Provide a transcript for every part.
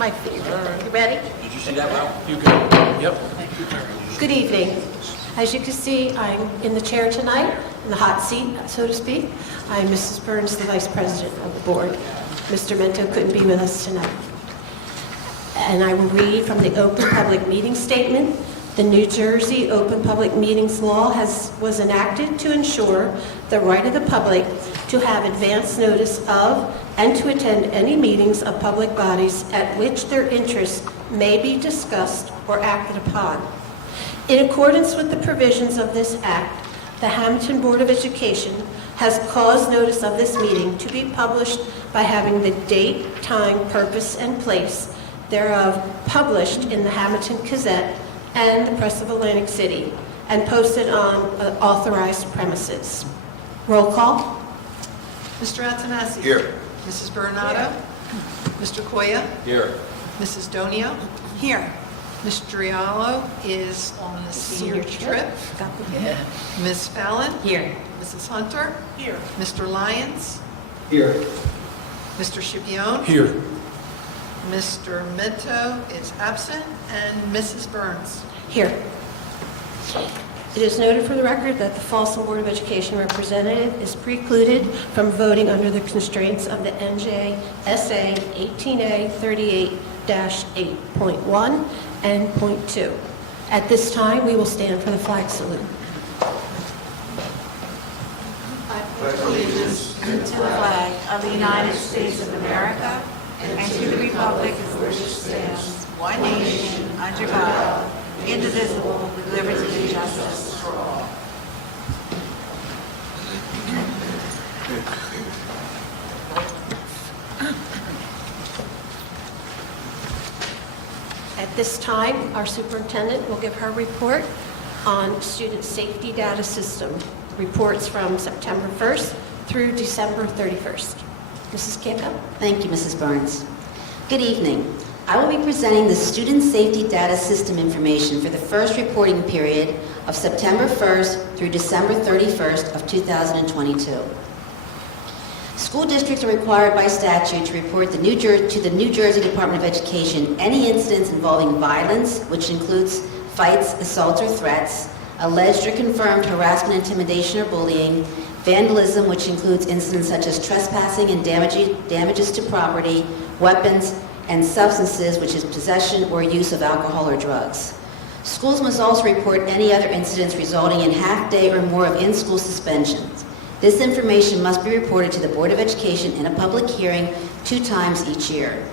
My favorite. You ready? Did you see that well? You go. Yep. Good evening. As you can see, I'm in the chair tonight, in the hot seat, so to speak. I'm Mrs. Burns, the Vice President of the Board. Mr. Mento couldn't be with us tonight. And I will read from the Open Public Meeting Statement. The New Jersey Open Public Meetings Law was enacted to ensure the right of the public to have advance notice of and to attend any meetings of public bodies at which their interests may be discussed or acted upon. In accordance with the provisions of this Act, the Hammonton Board of Education has caused notice of this meeting to be published by having the date, time, purpose, and place thereof published in the Hammonton Gazette and the Press of Atlantic City and posted on authorized premises. Roll call. Mr. Antonassi. Here. Mrs. Bernardo. Mr. Koya. Here. Mrs. Donio. Here. Mr. Riallo is on a senior trip. Ms. Fallon. Here. Mrs. Hunter. Here. Mr. Lyons. Here. Mr. Schipione. Here. Mr. Mento is absent, and Mrs. Burns. Here. It is noted for the record that the Folsom Board of Education representative is precluded from voting under the constraints of the NJSA 18A 38-8.1 and .2. At this time, we will stand for the flag salute. Allegiance to the flag of the United States of America and to the republic for which it stands, one nation, under God, indivisible, with liberty and justice for all. At this time, our superintendent will give her report on student safety data system, reports from September 1st through December 31st. Mrs. Campbell. Thank you, Mrs. Burns. Good evening. I will be presenting the Student Safety Data System information for the first reporting period of September 1st through December 31st of 2022. School districts are required by statute to report to the New Jersey Department of Education any incidents involving violence, which includes fights, assaults, or threats, alleged or confirmed harassment, intimidation, or bullying, vandalism, which includes incidents such as trespassing and damages to property, weapons, and substances, which is possession or use of alcohol or drugs. Schools must also report any other incidents resulting in half-day or more of in-school suspensions. This information must be reported to the Board of Education in a public hearing 2 times each year.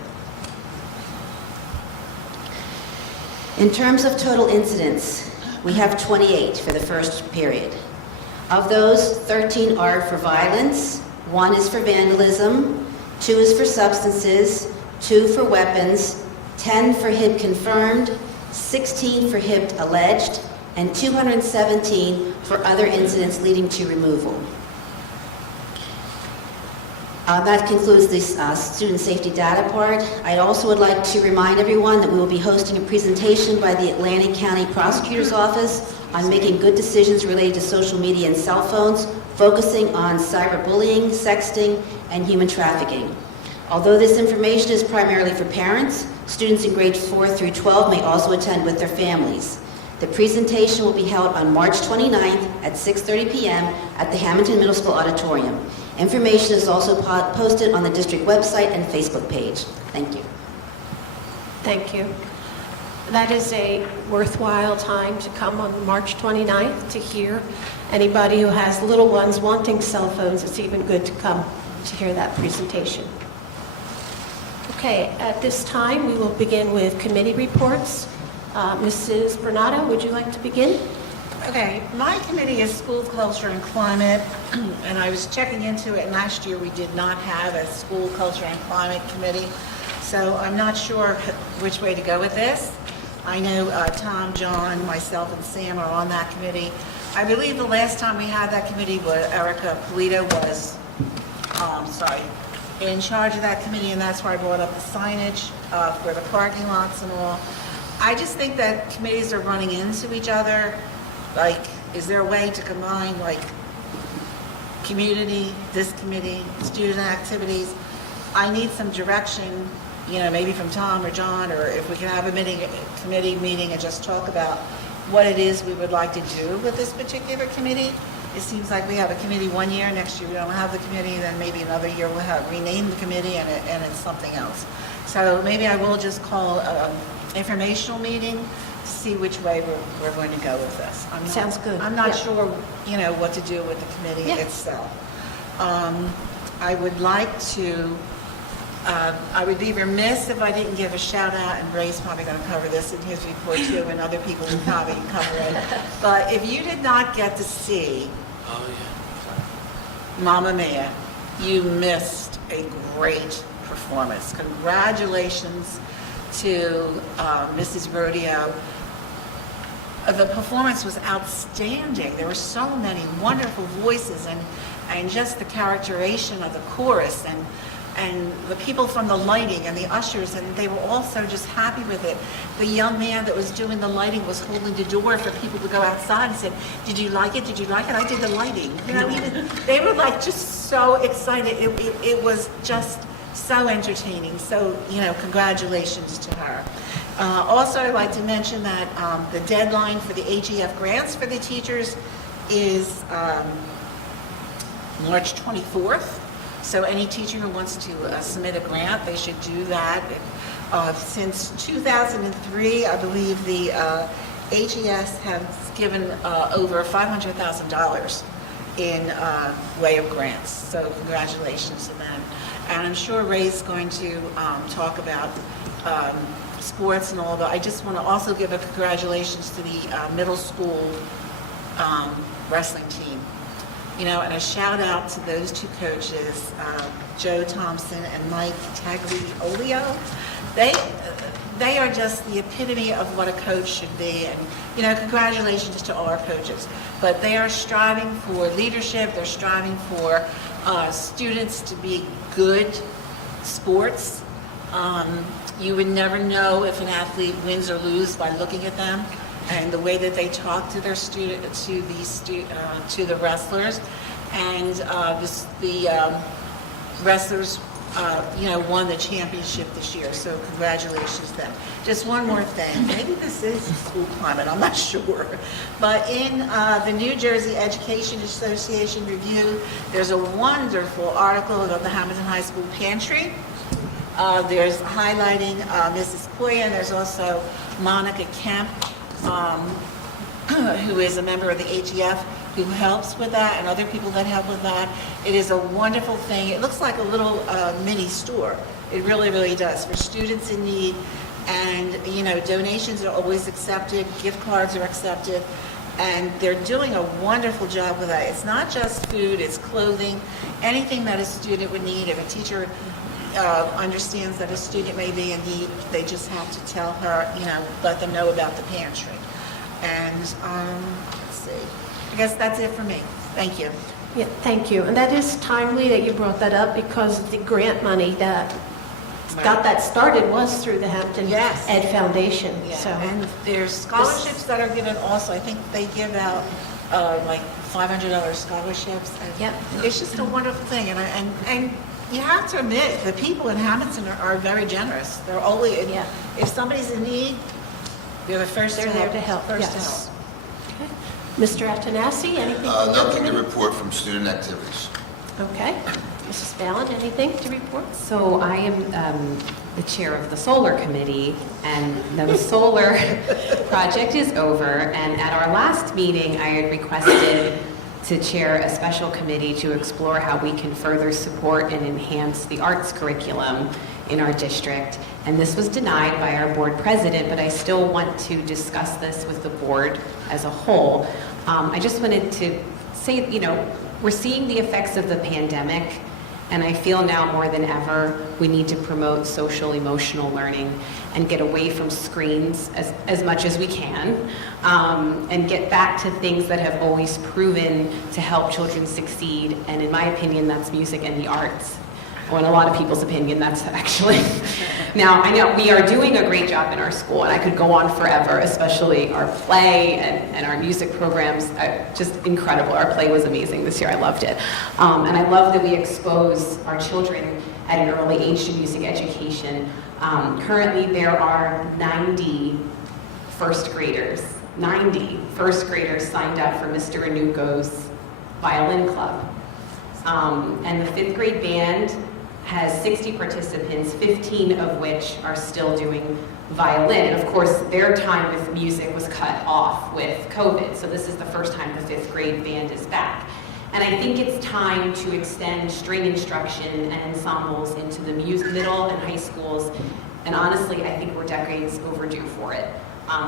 In terms of total incidents, we have 28 for the first period. Of those, 13 are for violence, 1 is for vandalism, 2 is for substances, 2 for weapons, 10 for HIB confirmed, 16 for HIB alleged, and 217 for other incidents leading to removal. That concludes the student safety data part. I also would like to remind everyone that we will be hosting a presentation by the Atlantic County Prosecutor's Office on making good decisions related to social media and cell phones, focusing on cyberbullying, sexting, and human trafficking. Although this information is primarily for parents, students in grades 4 through 12 may also attend with their families. The presentation will be held on March 29th at 6:30 p.m. at the Hammonton Middle School Auditorium. Information is also posted on the district website and Facebook page. Thank you. Thank you. That is a worthwhile time to come on March 29th to hear anybody who has little ones wanting cell phones. It's even good to come to hear that presentation. Okay, at this time, we will begin with committee reports. Mrs. Bernardo, would you like to begin? Okay, my committee is School Culture and Climate, and I was checking into it, and last year we did not have a School Culture and Climate Committee, so I'm not sure which way to go with this. I know Tom, John, myself, and Sam are on that committee. I believe the last time we had that committee was Erica Polito was, in charge of that committee, and that's why I brought up the signage for the parking lots and all. I just think that committees are running into each other. Like, is there a way to combine, like, community, this committee, student activities? I need some direction maybe from Tom or John, or if we can have a committee meeting and just talk about what it is we would like to do with this particular committee. It seems like we have a committee one year, next year we don't have the committee, then maybe another year we'll have renamed the committee and it's something else. So maybe I will just call an informational meeting to see which way we're going to go with this. Sounds good. I'm not Yeah. sure, what to do with the committee Yeah. itself. I would like to, I would be remiss if I didn't give a shout out, and Ray's probably going to cover this in his report too, and other people will probably cover it. But if you did not get to see Mamma Mia, you missed a great performance. Congratulations to Mrs. Rodeo. The performance was outstanding. There were so many wonderful voices and just the characterization of the chorus and the people from the lighting and the ushers, and they were all so just happy with it. The young man that was doing the lighting was holding the door for people to go outside and said, "Did you like it? Did you like it? I did the lighting." They were like just so excited. It was just so entertaining. So, congratulations to her. Also, I'd like to mention that the deadline for the AGF grants for the teachers is March 24th. So any teacher who wants to submit a grant, they should do that. Since 2003, I believe the AGS has given over $500,000 in way of grants. So congratulations to them. And I'm sure Ray's going to talk about sports and all, but I just want to also give a congratulations to the middle school wrestling team. And a shout out to those two coaches, Joe Thompson and Mike Tagliolio. They are just the epitome of what a coach should be. And, congratulations to all our coaches. But they are striving for leadership. They're striving for students to be good sports. You would never know if an athlete wins or loses by looking at them and the way that they talk to their to the wrestlers. And the wrestlers, won the championship this year. So congratulations to them. Just one more thing. Maybe this is school climate. I'm not sure. But in the New Jersey Education Association review, there's a wonderful article about the Hammonton High School pantry. There's highlighting Mrs. Koya, and there's also Monica Kemp, who is a member of the AGF, who helps with that, and other people that help with that. It is a wonderful thing. It looks like a little mini store. It really, really does, for students in need. And, donations are always accepted, gift cards are accepted, and they're doing a wonderful job with that. It's not just food, it's clothing, anything that a student would need. If a teacher understands that a student may be in need, they just have to tell her, let them know about the pantry. And let's see, I guess that's it for me. Thank you. Yeah, thank you. And that is timely that you brought that up, because the grant money that got that started was through the Hampton Yes. Ed Foundation. Yeah. So, And there's scholarships that are given also. I think they give out like $500 scholarships. And Yep. It's just a wonderful thing. And you have to admit, the people in Hammonton are very generous. They're always, Yeah. if somebody's in need, they're the first they're to there help. to help. First to Yes. help. Okay. Mr. Atanasi, anything from your Nothing to committee? report from student activities. Okay. Mrs. Fallon, anything to report? So I am the chair of the solar committee, and the solar project is over. And at our last meeting, I had requested to chair a special committee to explore how we can further support and enhance the arts curriculum in our district. And this was denied by our board president, but I still want to discuss this with the board as a whole. I just wanted to say, we're seeing the effects of the pandemic, and I feel now more than ever we need to promote social emotional learning and get away from screens as much as we can, and get back to things that have always proven to help children succeed. And in my opinion, that's music and the arts. Or in a lot of people's opinion, that's actually. Now, I know we are doing a great job in our school, and I could go on forever, especially our play and our music programs. Just incredible. Our play was amazing this year. I loved it. And I love that we expose our children at an early age to music education. Currently, there are 90 first graders signed up for Mr. Anuko's violin club. And the 5th grade band has 60 participants, 15 of which are still doing violin. And of course, their time with music was cut off with COVID, so this is the first time the 5th grade band is back. And I think it's time to extend string instruction and ensembles into the middle and high schools. And honestly, I think we're decades overdue for it.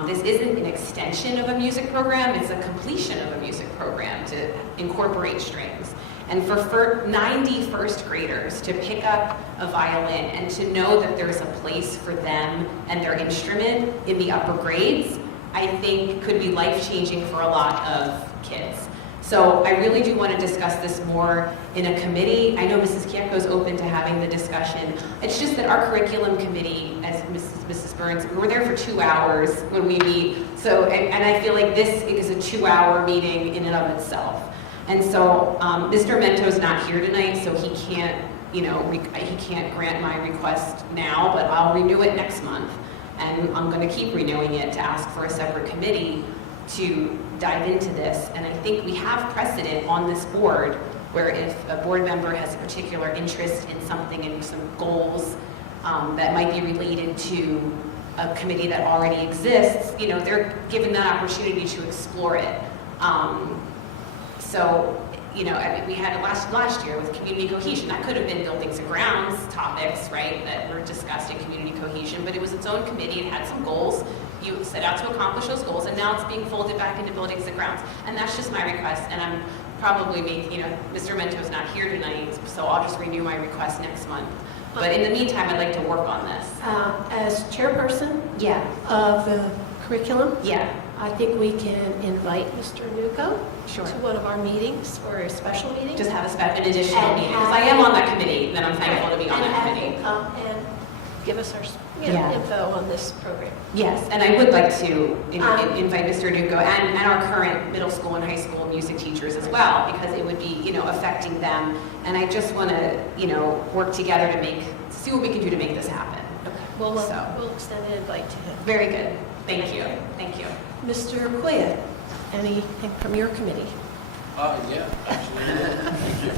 This isn't an extension of a music program, it's a completion of a music program to incorporate strings. And for 90 first graders to pick up a violin and to know that there's a place for them and their instrument in the upper grades, I think could be life-changing for a lot of kids. So I really do want to discuss this more in a committee. I know Mrs. Kieko is open to having the discussion. It's just that our curriculum committee, as Mrs. Burns, we're there for 2 hours when we meet. So, and I feel like this is a 2-hour meeting in and of itself. And so Mr. Mento's not here tonight, so he can't, he can't grant my request now, but I'll renew it next month. And I'm going to keep renewing it to ask for a separate committee to dive into this. And I think we have precedent on this board where if a board member has a particular interest in something and some goals that might be related to a committee that already exists, they're given that opportunity to explore it. So, we had it last year with community cohesion. That could have been buildings and grounds topics, right, that were discussed in community cohesion, but it was its own committee. It had some goals. You set out to accomplish those goals, and now it's being folded back into buildings and grounds. And that's just my request, and I'm probably Mr. Mento's not here tonight, so I'll just renew my request next month. But in the meantime, I'd like to work on this. As chairperson Yeah. of the curriculum, Yeah. I think we can invite Mr. Anuko Sure. to one of our meetings or a special meeting. Just have an additional And meeting, because I am on that committee, then I'm thankful to be on And that have committee. him come and give us our Yeah. info on this program. Yes, and I would like to invite Mr. Anuko and our current middle school and high school music teachers as well, because it would be, affecting them. And I just want to, work together to see what we can do to make this happen. Okay. We'll So. extend an invite to him. Very good. Thank you. Thank you. Mr. Koya, anything from your committee? Yeah, actually, thank you.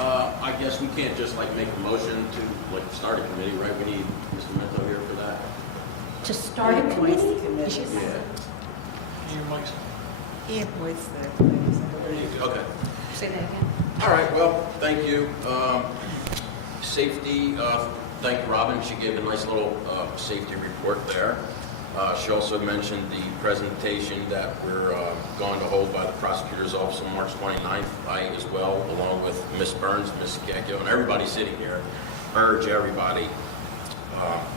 I guess we can't just make a motion to start a committee, right? We need Mr. Mento here for that. To start a committee? Yeah. He appoints the committees. Okay. Say that again. All right, well, thank you. Safety, thank Robin. She gave a nice little safety report there. She also mentioned the presentation that we're going to hold by the prosecutor's office on March 29th. I as well, along with Ms. Burns, Ms. Kieko, and everybody sitting here, urge everybody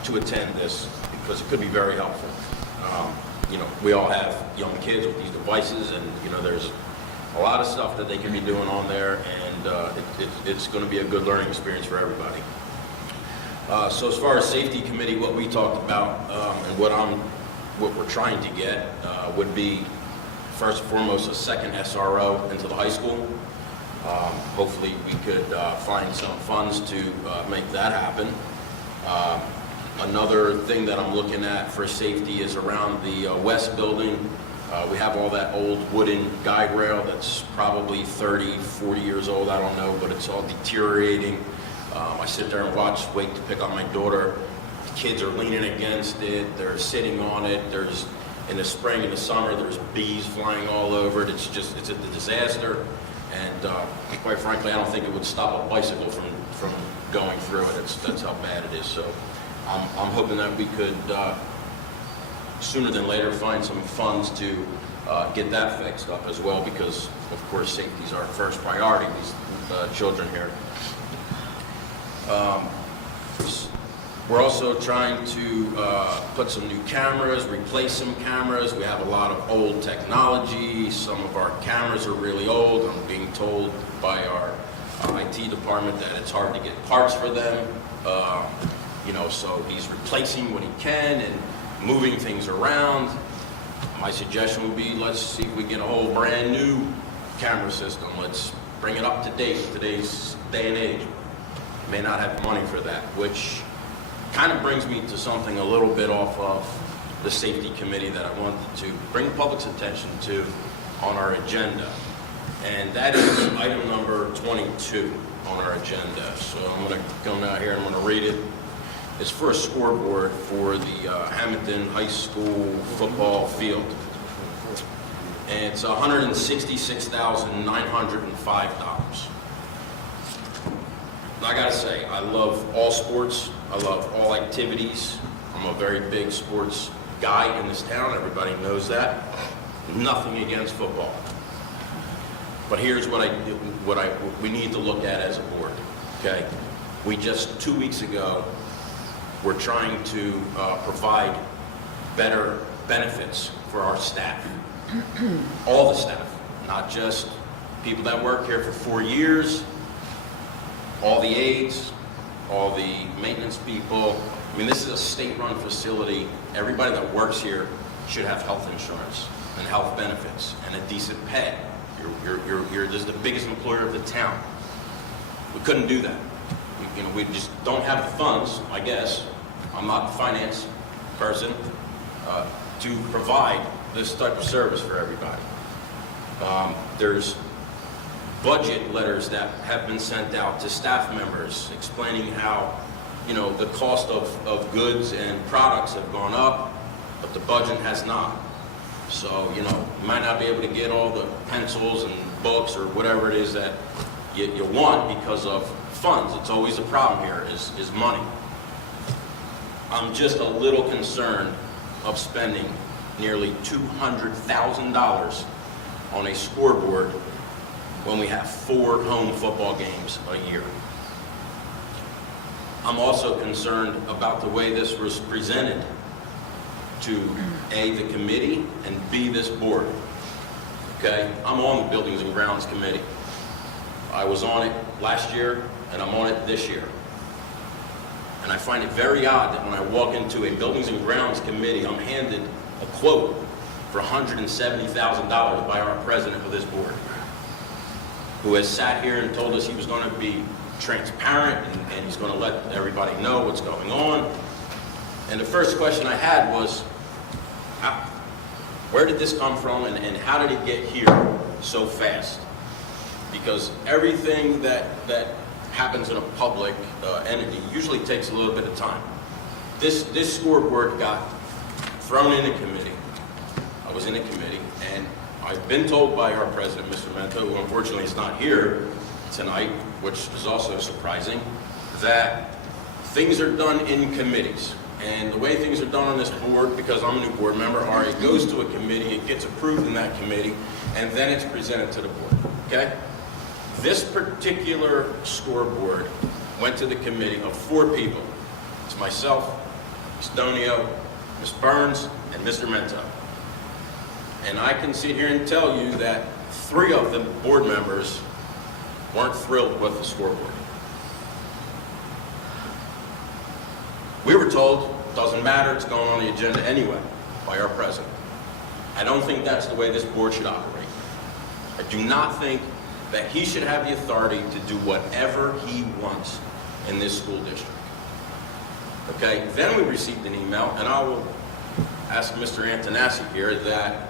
to attend this because it could be very helpful. We all have young kids with these devices, and there's a lot of stuff that they can be doing on there, and it's going to be a good learning experience for everybody. So as far as safety committee, what we talked about and what we're trying to get would be first and foremost a second SRO into the high school. Hopefully we could find some funds to make that happen. Another thing that I'm looking at for safety is around the west building. We have all that old wooden guide rail that's probably 30, 40 years old, I don't know, but it's all deteriorating. I sit there and wait to pick up my daughter. The kids are leaning against it, they're sitting on it. In the spring and the summer, there's bees flying all over it. It's a disaster. And quite frankly, I don't think it would stop a bicycle from going through it. That's how bad it is. So I'm hoping that we could, sooner than later, find some funds to get that fixed up as well, because, of course, safety is our first priority, these children here. We're also trying to put some new cameras, replace some cameras. We have a lot of old technology. Some of our cameras are really old. I'm being told by our IT department that it's hard to get parts for them. So he's replacing what he can and moving things around. My suggestion would be, let's see if we get a whole brand new camera system. Let's bring it up to date with today's day and age. May not have money for that, which kind of brings me to something a little bit off of the safety committee that I wanted to bring the public's attention to on our agenda. And that is item number 22 on our agenda. So I'm going to come out here and I'm going to read it. It's for a scoreboard for the Hammonton High School football field. And it's $166,905. I gotta say, I love all sports. I love all activities. I'm a very big sports guy in this town. Everybody knows that. Nothing against football. But here's what we need to look at as a board, okay? We just 2 weeks ago were trying to provide better benefits for our staff. All the staff, not just people that work here for 4 years, all the aides, all the maintenance people. I mean, this is a state-run facility. Everybody that works here should have health insurance and health benefits and a decent pay. You're just the biggest employer of the town. We couldn't do that. We just don't have the funds, I guess. I'm not the finance person to provide this type of service for everybody. There's budget letters that have been sent out to staff members explaining how, the cost of goods and products have gone up, but the budget has not. So, you might not be able to get all the pencils and books or whatever it is that you want because of funds. It's always a problem here is money. I'm just a little concerned of spending nearly $200,000 on a scoreboard when we have 4 home football games a year. I'm also concerned about the way this was presented to A, the committee, and B, this board. Okay, I'm on the Buildings and Grounds Committee. I was on it last year, and I'm on it this year. And I find it very odd that when I walk into a Buildings and Grounds Committee, I'm handed a quote for $170,000 by our president of this board, who has sat here and told us he was going to be transparent and he's going to let everybody know what's going on. And the first question I had was, where did this come from and how did it get here so fast? Because everything that happens in a public entity usually takes a little bit of time. This scoreboard got thrown in a committee. I was in a committee, and I've been told by our president, Mr. Mento, who unfortunately is not here tonight, which is also surprising, that things are done in committees. And the way things are done on this board, because I'm a new board member, it goes to a committee, it gets approved in that committee, and then it's presented to the board, okay? This particular scoreboard went to the committee of 4 people. It's myself, Ms. Donio, Ms. Burns, and Mr. Mento. And I can sit here and tell you that 3 of the board members weren't thrilled with the scoreboard. We were told, it doesn't matter, it's going on the agenda anyway, by our president. I don't think that's the way this board should operate. I do not think that he should have the authority to do whatever he wants in this school district. Okay, then we received an email, and I will ask Mr. Antonassi here that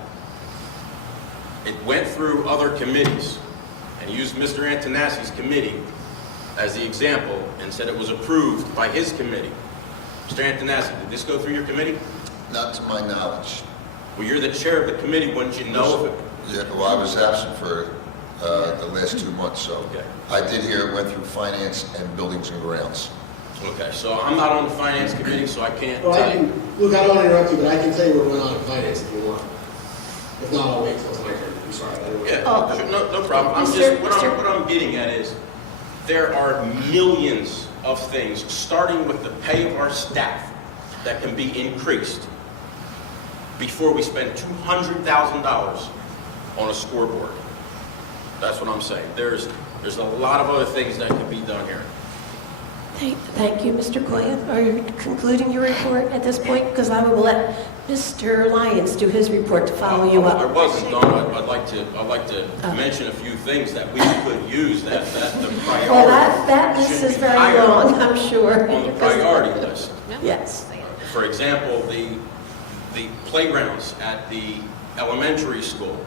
it went through other committees and used Mr. Antonissi's committee as the example and said it was approved by his committee. Mr. Antonassi, did this go through your committee? Not to my knowledge. Well, you're the chair of the committee, wouldn't you know if it? Yeah, well, I was absent for the last 2 months, so Okay. I did hear it went through Finance and Buildings and Grounds. Okay, so I'm not on the finance committee, so I can't Well, tell you. Look, I don't want to interrupt you, but I can tell you what went on in finance if you want. If not, I'll wait until it's my turn. I'm sorry. I didn't want to- Yeah, sure, no problem. What I'm getting at is, there are millions of things, starting with the pay of our staff, that can be increased before we spend $200,000 on a scoreboard. That's what I'm saying. There's a lot of other things that can be done here. Thank you, Mr. Koya. Are you concluding your report at this point? Because I will let Mr. Lyons do his report to follow you I up. wasn't done. I'd like to mention a few things that we could use that the priority. Well, that list should is be very higher long, I'm sure. on the priority list. Yes. For example, the playgrounds at the elementary school.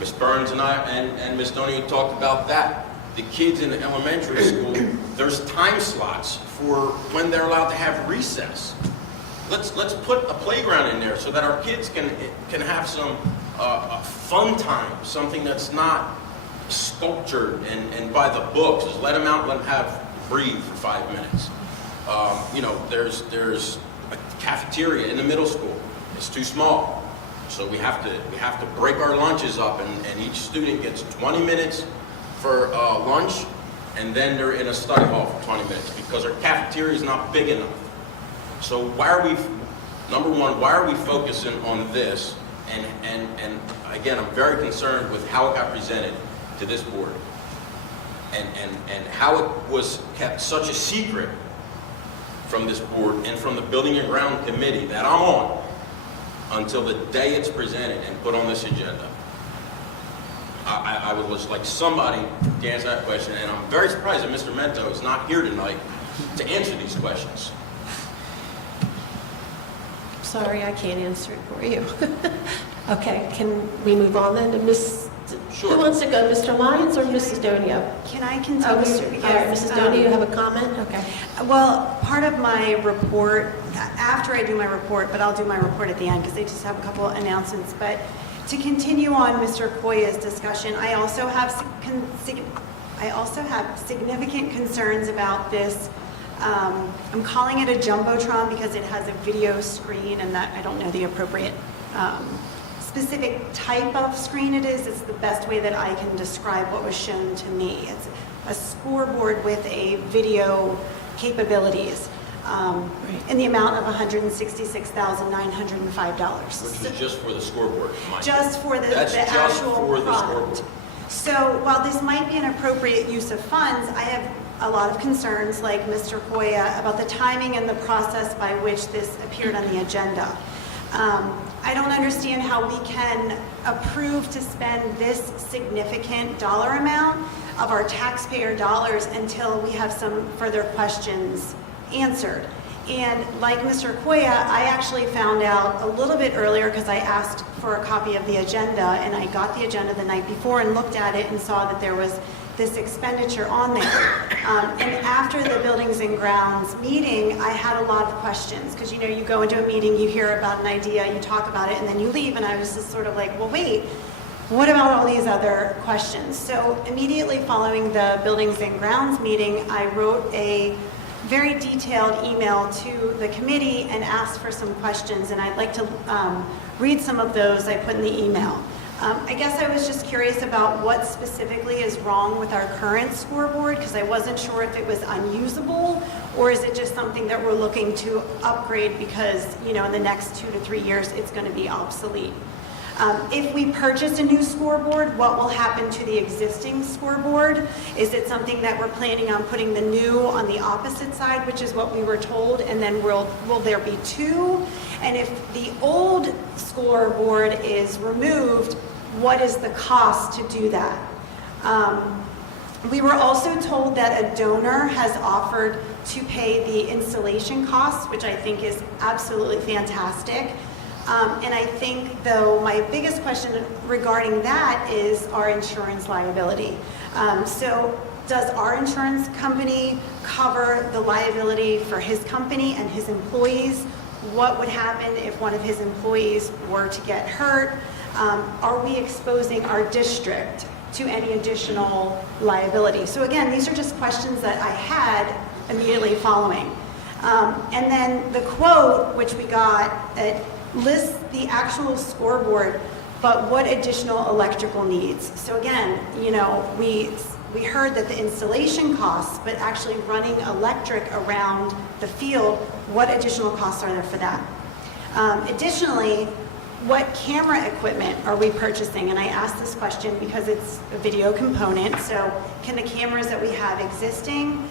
Ms. Burns and I and Ms. Donio talked about that. The kids in the elementary school, there's time slots for when they're allowed to have recess. Let's put a playground in there so that our kids can have some fun time, something that's not sculptured and by the books. Just let them out, let them breathe for 5 minutes. There's a cafeteria in the middle school. It's too small, so we have to break our lunches up, and each student gets 20 minutes for lunch, and then they're in a study hall for 20 minutes because our cafeteria is not big enough. So number one, why are we focusing on this? And again, I'm very concerned with how it got presented to this board and how it was kept such a secret from this board and from the Building and Ground Committee that I'm on until the day it's presented and put on this agenda. I would just like somebody to answer that question, and I'm very surprised that Mr. Mento is not here tonight to answer these questions. Sorry, I can't answer it for you. Okay, can we move on then to Ms. Sure. Who wants to go, Mr. Lyons or Mrs. Donio? Can I Oh, continue? all right, Mrs. Donio, you have a comment? Okay. Well, part of my report, after I do my report, but I'll do my report at the end because I just have a couple announcements. But to continue on Mr. Koya's discussion, I also have significant concerns about this. I'm calling it a jumbotron because it has a video screen, and that I don't know the appropriate specific type of screen it is. It's the best way that I can describe what was shown to me. It's a scoreboard with a video capabilities in the amount of $166,905. Which is just for the scoreboard, mind you. Just for the That's just actual for the product. scoreboard. So while this might be an appropriate use of funds, I have a lot of concerns, like Mr. Koya, about the timing and the process by which this appeared on the agenda. I don't understand how we can approve to spend this significant dollar amount of our taxpayer dollars until we have some further questions answered. And like Mr. Koya, I actually found out a little bit earlier because I asked for a copy of the agenda, and I got the agenda the night before and looked at it and saw that there was this expenditure on there. And after the Buildings and Grounds meeting, I had a lot of questions because, you go into a meeting, you hear about an idea, you talk about it, and then you leave, and I was just sort of like, well, wait, what about all these other questions? So immediately following the Buildings and Grounds meeting, I wrote a very detailed email to the committee and asked for some questions, and I'd like to read some of those I put in the email. I guess I was just curious about what specifically is wrong with our current scoreboard, because I wasn't sure if it was unusable, or is it just something that we're looking to upgrade because, in the next 2 to 3 years, it's going to be obsolete. If we purchase a new scoreboard, what will happen to the existing scoreboard? Is it something that we're planning on putting the new on the opposite side, which is what we were told, and then will there be 2? And if the old scoreboard is removed, what is the cost to do that? We were also told that a donor has offered to pay the installation costs, which I think is absolutely fantastic. And I think, though, my biggest question regarding that is our insurance liability. So does our insurance company cover the liability for his company and his employees? What would happen if one of his employees were to get hurt? Are we exposing our district to any additional liability? So again, these are just questions that I had immediately following. And then the quote, which we got, it lists the actual scoreboard, but what additional electrical needs. So again, we heard that the installation costs, but actually running electric around the field, what additional costs are there for that? Additionally, what camera equipment are we purchasing? And I asked this question because it's a video component. So can the cameras that we have existing?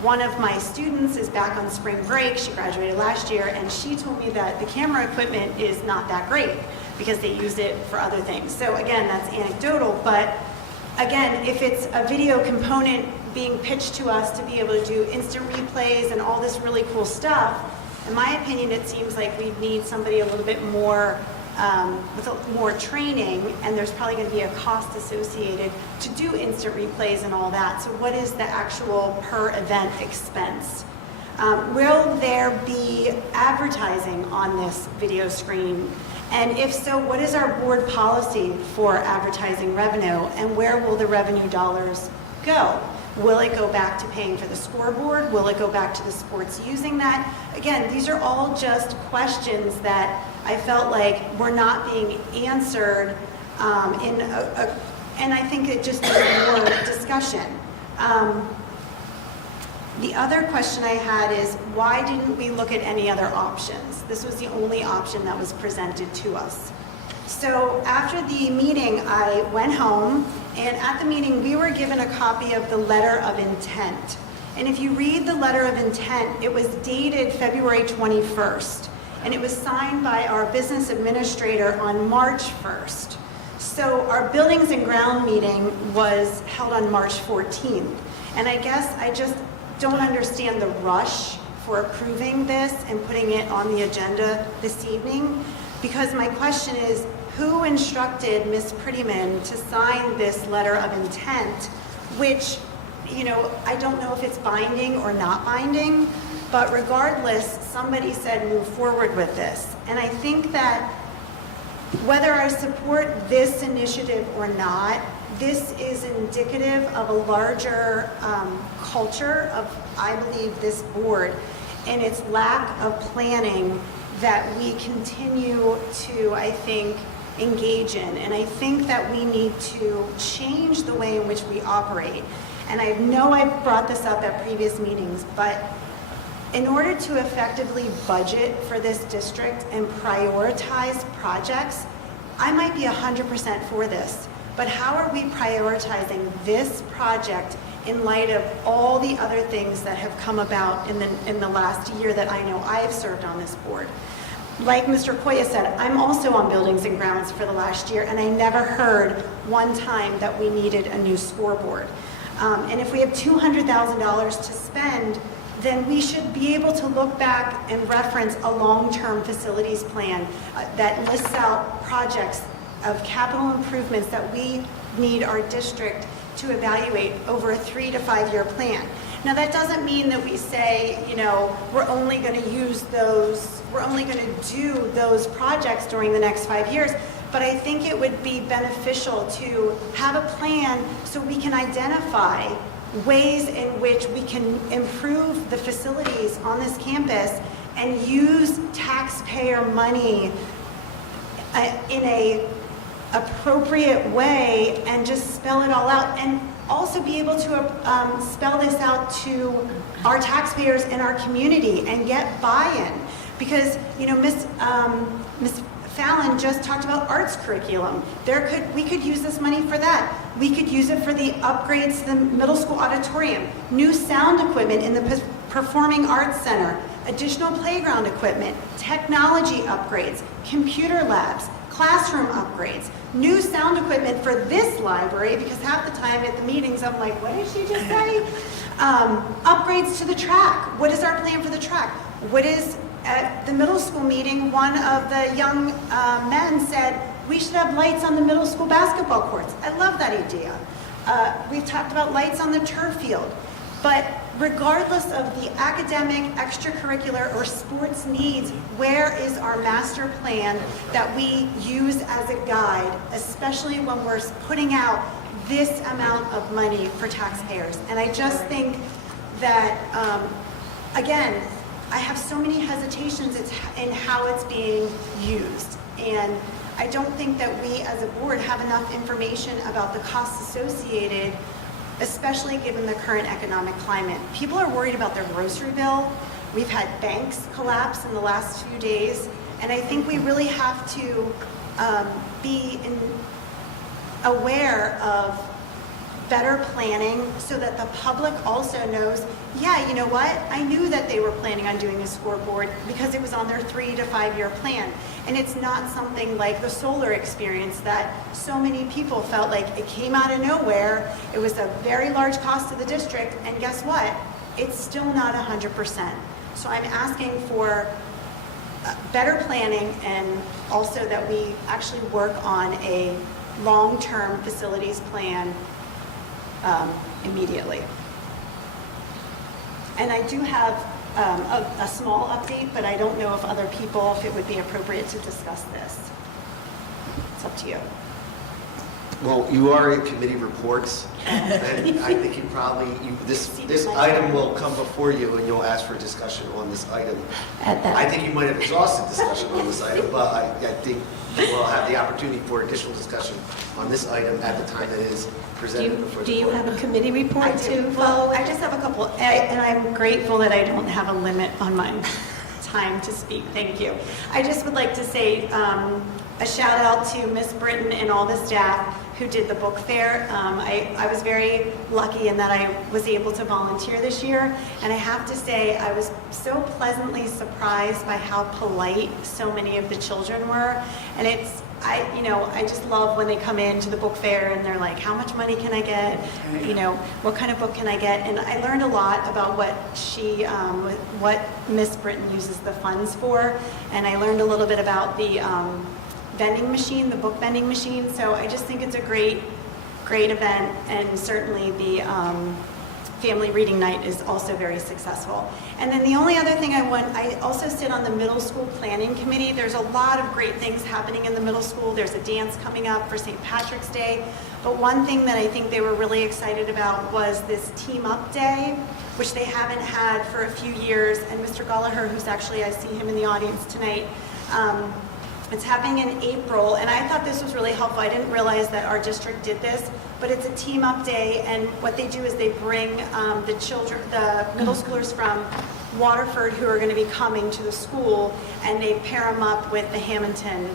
One of my students is back on spring break. She graduated last year, and she told me that the camera equipment is not that great because they use it for other things. So again, that's anecdotal, but again, if it's a video component being pitched to us to be able to do instant replays and all this really cool stuff, In my opinion, it seems like we need somebody a little bit more, with more training, and there's probably going to be a cost associated to do instant replays and all that. So what is the actual per event expense? Will there be advertising on this video screen? And if so, what is our board policy for advertising revenue, and where will the revenue dollars go? Will it go back to paying for the scoreboard? Will it go back to the sports using that? Again, these are all just questions that I felt like were not being answered and I think it just needs more discussion. The other question I had is, why didn't we look at any other options? This was the only option that was presented to us. So after the meeting, I went home, and at the meeting, we were given a copy of the letter of intent. And if you read the letter of intent, it was dated February 21st, and it was signed by our business administrator on March 1st. So our buildings and ground meeting was held on March 14th. And I guess I just don't understand the rush for approving this and putting it on the agenda this evening, because my question is, who instructed Ms. Prettyman to sign this letter of intent, which, you know, I don't know if it's binding or not binding, but regardless, somebody said move forward with this. And I think that whether I support this initiative or not, this is indicative of a larger culture of, I believe, this board and its lack of planning that we continue to, I think, engage in. And I think that we need to change the way in which we operate. And I know I've brought this up at previous meetings, but in order to effectively budget for this district and prioritize projects, I might be 100% for this. But how are we prioritizing this project in light of all the other things that have come about in the last year that I know I have served on this board? Like Mr. Koya said, I'm also on buildings and grounds for the last year, and I never heard one time that we needed a new scoreboard. And if we have $200,000 to spend, then we should be able to look back and reference a long-term facilities plan that lists out projects of capital improvements that we need our district to evaluate over a 3 to 5 year plan. Now, that doesn't mean that we say, you know, we're only going to use those, we're only going to do those projects during the next 5 years, but I think it would be beneficial to have a plan so we can identify ways in which we can improve the facilities on this campus and use taxpayer money in a appropriate way and just spell it all out, and also be able to spell this out to our taxpayers in our community and get buy-in. Because, you know, Ms. Fallon just talked about arts curriculum. We could use this money for that. We could use it for the upgrades to the middle school auditorium, new sound equipment in the Performing Arts Center, additional playground equipment, technology upgrades, computer labs, classroom upgrades, new sound equipment for this library, because half the time at the meetings I'm like, what did she just say? Upgrades to the track. What is our plan for the track? What is, at the middle school meeting, one of the young men said, we should have lights on the middle school basketball courts. I love that idea. We've talked about lights on the turf field. But regardless of the academic, extracurricular, or sports needs, where is our master plan that we use as a guide, especially when we're putting out this amount of money for taxpayers? And I just think that, again, I have so many hesitations in how it's being used. And I don't think that we as a board have enough information about the costs associated, especially given the current economic climate. People are worried about their grocery bill. We've had banks collapse in the last few days, and I think we really have to be aware of better planning so that the public also knows, yeah, you know what? I knew that they were planning on doing a scoreboard because it was on their 3 to 5 year plan. And it's not something like the solar experience that so many people felt like it came out of nowhere. It was a very large cost to the district, and guess what? It's still not 100%. So I'm asking for better planning and also that we actually work on a long-term facilities plan immediately. And I do have a small update, but I don't know if other people, if it would be appropriate to discuss this. It's up to you. Well, you are in committee reports, and I think this item will come before you, and you'll ask for a discussion on this item. I think you might have exhausted discussion on this item, but I think you will have the opportunity for additional discussion on this item at the time that it is presented before the Do you board. have a committee report I do. to follow? I just have a couple, and I'm grateful that I don't have a limit on my time to speak. Thank you. I just would like to say a shout out to Miss Britton and all the staff who did the book fair. I was very lucky in that I was able to volunteer this year, and I have to say I was so pleasantly surprised by how polite so many of the children were. And I just love when they come into the book fair and they're like, how much money can I get? What kind of book can I get? And I learned a lot about what Miss Britton uses the funds for, and I learned a little bit about the vending machine, the book vending machine. So I just think it's a great event, and certainly the family reading night is also very successful. And then the only other thing I also sit on the middle school planning committee. There's a lot of great things happening in the middle school. There's a dance coming up for St. Patrick's Day. But one thing that I think they were really excited about was this Team Up Day, which they haven't had for a few years. And Mr. Gallagher, who's actually, I see him in the audience tonight, it's happening in April, and I thought this was really helpful. I didn't realize that our district did this, but it's a team up day, and what they do is they bring the middle schoolers from Waterford who are going to be coming to the school, and they pair them up with the Hammonton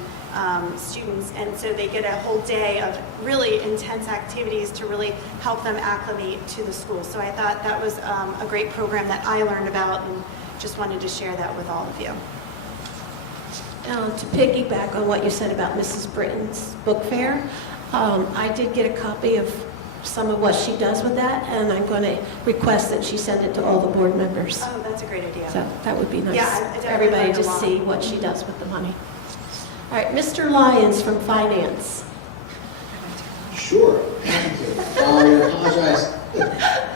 students, and so they get a whole day of really intense activities to really help them acclimate to the school. So I thought that was a great program that I learned about, and just wanted to share that with all of you. To piggyback on what you said about Mrs. Britton's book fair, I did get a copy of some of what she does with that, and I'm going to request that she send it to all the board members. Oh, that's a great idea. So that would be nice. Yeah, I for definitely everybody learned to a lot. see what she does with the money. All right, Mr. Lyons from Finance. Sure, happy to.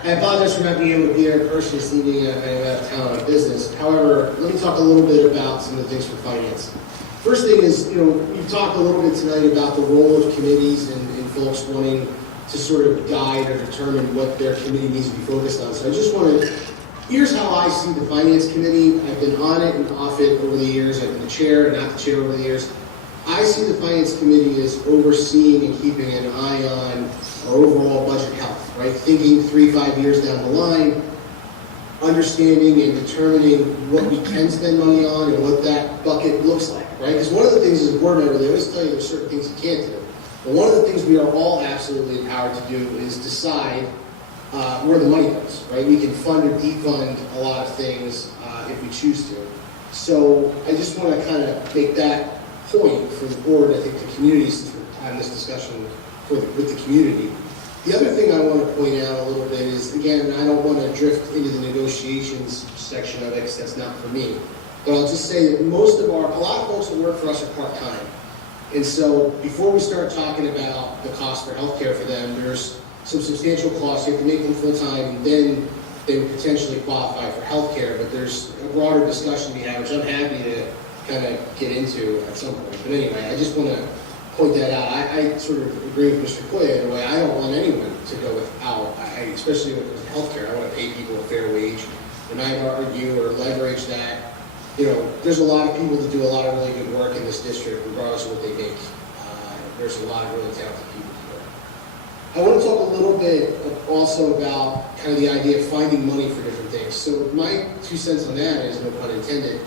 I apologize for not being able to be here in person this evening. I'm out of town on business. However, let me talk a little bit about some of the things for finance. First thing is, you talked a little bit tonight about the role of committees and folks wanting to sort of guide or determine what their committee needs to be focused on. So I just want to, here's how I see the finance committee. I've been on it and off it over the years. I've been the chair and not the chair over the years. I see the finance committee as overseeing and keeping an eye on our overall budget health, right? Thinking 3-5 years down the line, understanding and determining what we can spend money on and what that bucket looks like, right? Because one of the things as a board member, they always tell you there's certain things you can't do. But one of the things we are all absolutely empowered to do is decide where the money goes, right? We can fund or defund a lot of things if we choose to. So I just want to kind of make that point for the board, I think the community, since we're having this discussion with the community. The other thing I want to point out a little bit is, again, I don't want to drift into the negotiations section of it because that's not for me. But I'll just say that a lot of folks that work for us are part-time. And so before we start talking about the cost for healthcare for them, there's some substantial costs. You have to make them full-time, and then they would potentially qualify for healthcare. But there's a broader discussion to be had, which I'm happy to kind of get into at some point. But anyway, I just want to point that out. I sort of agree with Mr. Coya in a way. I don't want anyone to go without, especially when it comes to healthcare. I want to pay people a fair wage. And I argue or leverage that, there's a lot of people that do a lot of really good work in this district, regardless of what they make. There's a lot of really talented people here. I want to talk a little bit also about kind of the idea of finding money for different things. So my 2 cents on that is, no pun intended,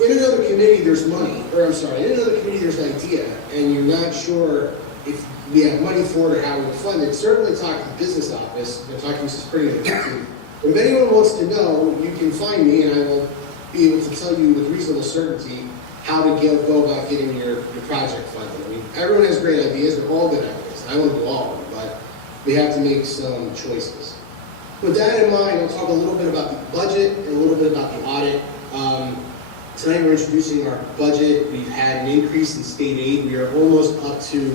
in another committee there's money, in another committee there's an idea, and you're not sure if we have money for it or how we fund it. Certainly talk to the business office, talk to Mrs. Pritty and the team. But if anyone wants to know, you can find me, and I will be able to tell you with reasonable certainty how to go about getting your project funded. I mean, everyone has great ideas, they're all good ideas, and I want to do all of them, but we have to make some choices. With that in mind, I'll talk a little bit about the about the budget and a little bit about the audit. Tonight we're introducing our budget. We've had an increase in state aid. We are almost up to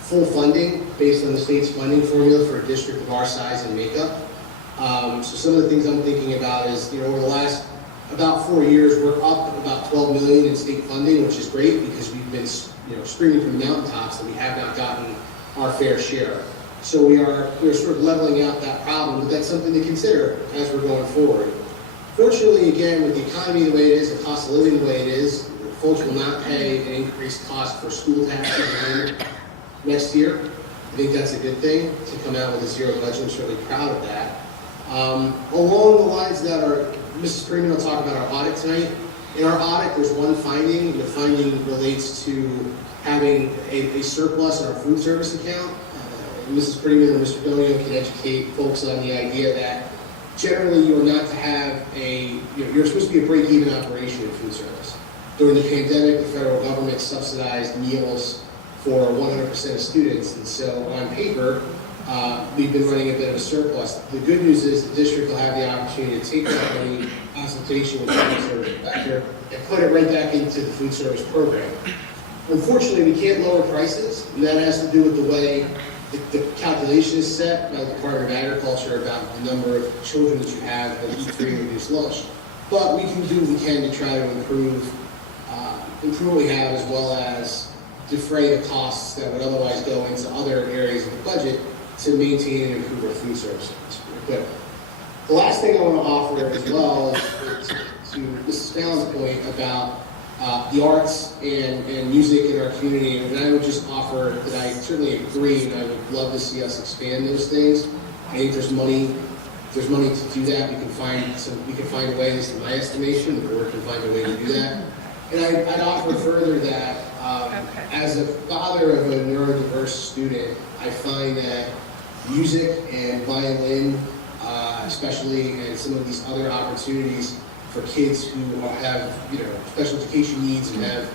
full funding based on the state's funding formula for a district of our size and makeup. So some of the things I'm thinking about is, over the last about 4 years, we're up about $12 million in state funding, which is great because we've been, screaming from the mountaintops that we have not gotten our fair share. So we're sort of leveling out that problem, but that's something to consider as we're going forward. Fortunately, again, with the economy the way it is, the cost of living the way it is, folks will not pay an increased cost for school taxes next year. I think that's a good thing to come out with a zero budget. I'm certainly proud of that. Along the lines that Mrs. Freeman will talk about our audit tonight. In our audit, there's one finding, and the finding relates to having a surplus in our food service account. Mrs. Freeman and Mr. Donio can educate folks on the idea that generally you are not to have you're supposed to be a break-even operation in food service. During the pandemic, the federal government subsidized meals for 100% of students, and so on paper, we've been running a bit of a surplus. The good news is the district will have the opportunity to take that money in consultation with the food service director and put it right back into the food service program. Unfortunately, we can't lower prices, and that has to do with the way the calculation is set by the Department of Agriculture about the number of children that you have that eat free and reduced lunch. But we can do what we can to try to improve what we have, as well as defray the costs that would otherwise go into other areas of the budget to maintain and improve our food services. But the last thing I want to offer as well is to Mrs. Fallon's point about the arts and music in our community, and I would just offer that I certainly agree, and I would love to see us expand those things. I think there's money to do that. We can find a way, at least in my estimation, the board can find a way to do that. And I'd offer further that as a father of a neurodiverse student, I find that music and violin, especially, and some of these other opportunities for kids who have, special education needs and have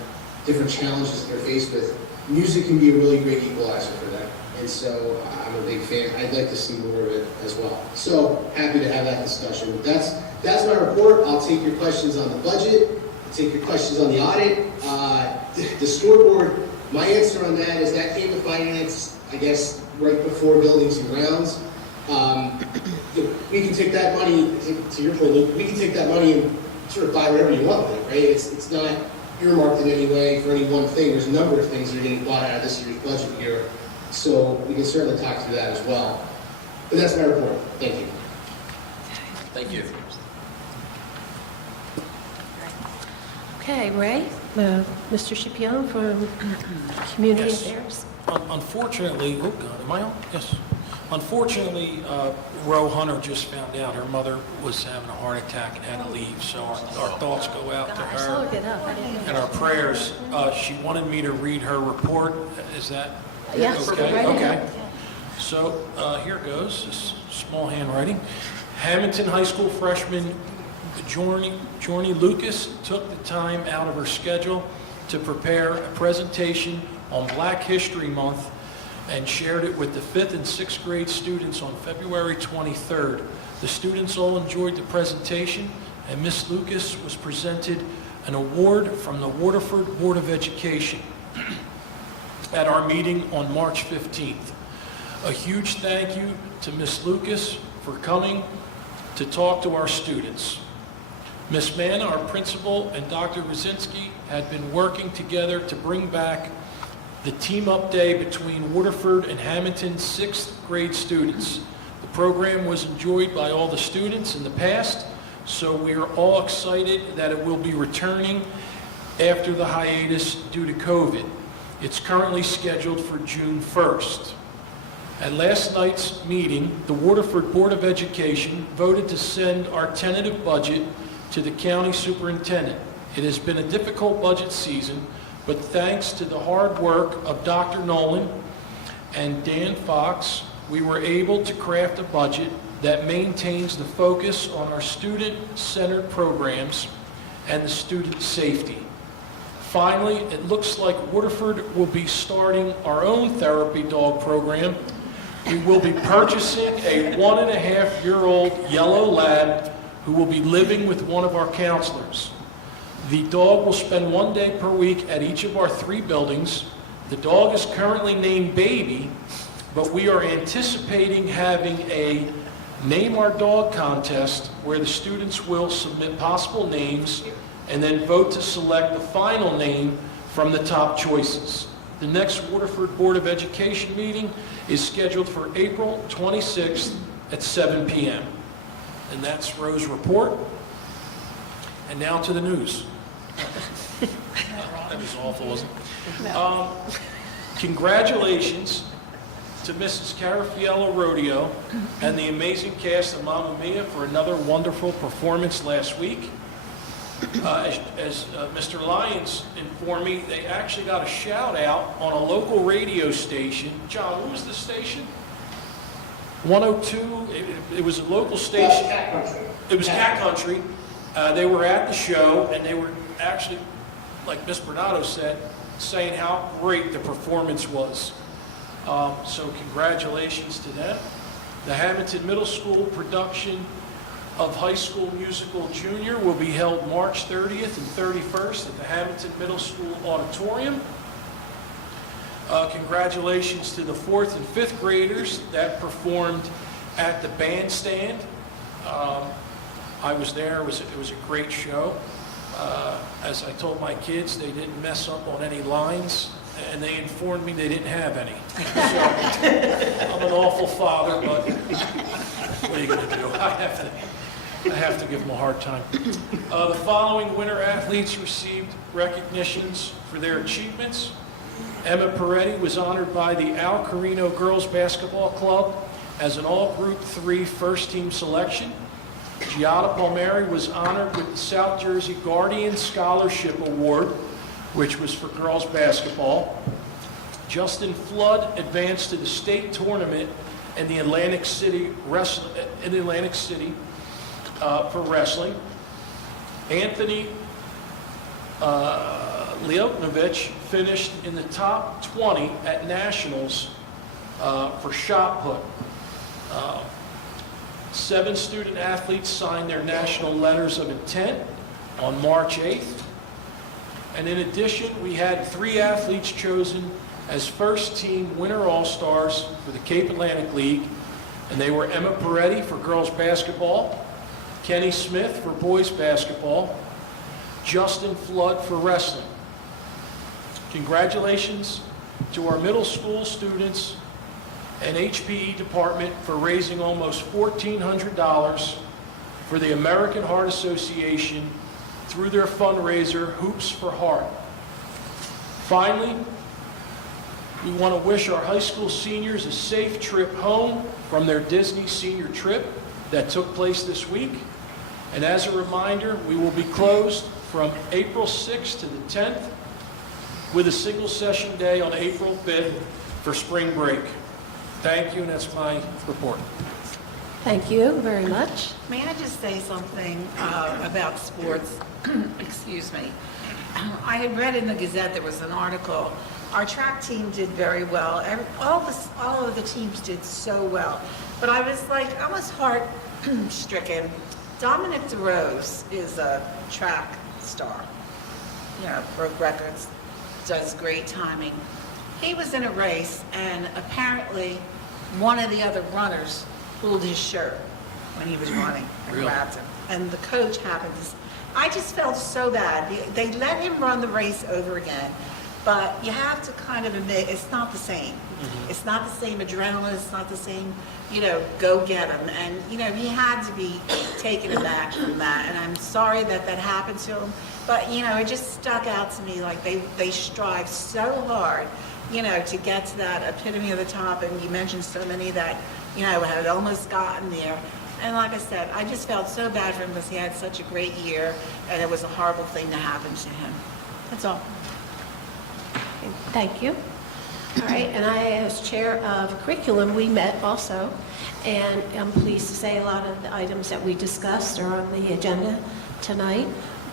different challenges that they're faced with, music can be a really great equalizer for them. And so I'm a big fan. I'd like to see more of it as well. So happy to have that discussion. But that's my report. I'll take your questions on the budget. I'll take your questions on the audit. The scoreboard, my answer on that is that came to finance, I guess, right before buildings and grounds. We can take that money, to your point, Luke, we can take that money and sort of buy whatever you want with it, right? It's not earmarked in any way for any one thing. There's a number of things that are getting bought out of this year's budget here. So we can certainly talk through that as well. But that's my report. Thank you. Thank you. Okay, Ray, Mr. Scipione from Community Yes. Affairs. Unfortunately, oh God, am I on? Yes. Unfortunately, Roe Hunter just found out her mother was having a heart attack and had to leave. So our thoughts go out to I saw her her get up. I didn't and our prayers. She wanted me to read her report. Is that Yes, okay? right Okay. ahead. So here goes, this small handwriting. Hammonton High School freshman Jorny Lucas took the time out of her schedule to prepare a presentation on Black History Month and shared it with the 5th and 6th grade students on February 23rd. The students all enjoyed the presentation, and Miss Lucas was presented an award from the Waterford Board of Education at our meeting on March 15th. A huge thank you to Miss Lucas for coming to talk to our students. Miss Mann, our principal, and Dr. Rosinski had been working together to bring back the team-up day between Waterford and Hammonton's 6th grade students. The program was enjoyed by all the students in the past, so we are all excited that it will be returning after the hiatus due to COVID. It's currently scheduled for June 1st. At last night's meeting, the Waterford Board of Education voted to send our tentative budget to the county superintendent. It has been a difficult budget season, but thanks to the hard work of Dr. Nolan and Dan Fox, we were able to craft a budget that maintains the focus on our student-centered programs and the student safety. Finally, it looks like Waterford will be starting our own therapy dog program. We will be purchasing a 1.5-year-old yellow lab who will be living with one of our counselors. The dog will spend 1 day per week at each of our 3 buildings. The dog is currently named Baby, but we are anticipating having a Name Our Dog contest where the students will submit possible names and then vote to select the final name from the top choices. The next Waterford Board of Education meeting is scheduled for April 26th at 7 p.m. And that's Rose's report. And now to the news. That was awful, wasn't it? Congratulations to Mrs. Carafiello Rodeo and the amazing cast of Mamma Mia for another wonderful performance last week. As Mr. Lyons informed me, they actually got a shout out on a local radio station. John, what was the station? 102? It was a local station. It was Cat Country. They were at the show, and they were actually, like Miss Bernardo said, saying how great the performance was. So congratulations to them. The Hammonton Middle School production of High School Musical Junior will be held March 30th and 31st at the Hammonton Middle School Auditorium. Congratulations to the 4th and 5th graders that performed at the bandstand. I was there. It was a great show. As I told my kids, they didn't mess up on any lines, and they informed me they didn't have any. So I'm an awful father, but what are you going to do? I have to give them a hard time. The following winter athletes received recognitions for their achievements. Emma Peretti was honored by the Al Carino Girls Basketball Club as an all-group 3 first-team selection. Giada Palmieri was honored with the South Jersey Guardian Scholarship Award, which was for girls basketball. Justin Flood advanced to the state tournament in the Atlantic City for wrestling. Anthony Leoknovich finished in the top 20 at nationals for shot put. 7 student athletes signed their national letters of intent on March 8th. And in addition, we had 3 athletes chosen as first team winter all-stars for the Cape Atlantic League. And they were Emma Peretti for girls basketball, Kenny Smith for boys basketball, Justin Flood for wrestling. Congratulations to our middle school students and HPE department for raising almost $1,400 for the American Heart Association through their fundraiser, Hoops for Heart. Finally, we want to wish our high school seniors a safe trip home from their Disney senior trip that took place this week. And as a reminder, we will be closed from April 6th to the 10th with a single session day on April 5th for spring break. Thank you, and that's my report. Thank you very much. May I just say something about sports? Excuse me. I had read in the Gazette there was an article. Our track team did very well. All of the teams did so well. But I was like almost heart-stricken. Dominic DeRose is a track star. You know, broke records, does great timing. He was in a race, and apparently one of the other runners pulled his shirt when he was running and grabbed him. And the coach happened to... I just felt so bad. They let him run the race over again, but you have to kind of admit it's not the same. Mm-hmm. It's not the same adrenaline. It's not the same, go get him. And, he had to be taken aback from that. And I'm sorry that happened to him. But, it just stuck out to me like they strive so hard to get to that epitome of the top, and you mentioned so many that, had almost gotten there. And like I said, I just felt so bad for him because he had such a great year, and it was a horrible thing to happen to him. That's all. Thank you. All right, and I, as chair of curriculum, we met also, and I'm pleased to say a lot of the items that we discussed are on the agenda tonight.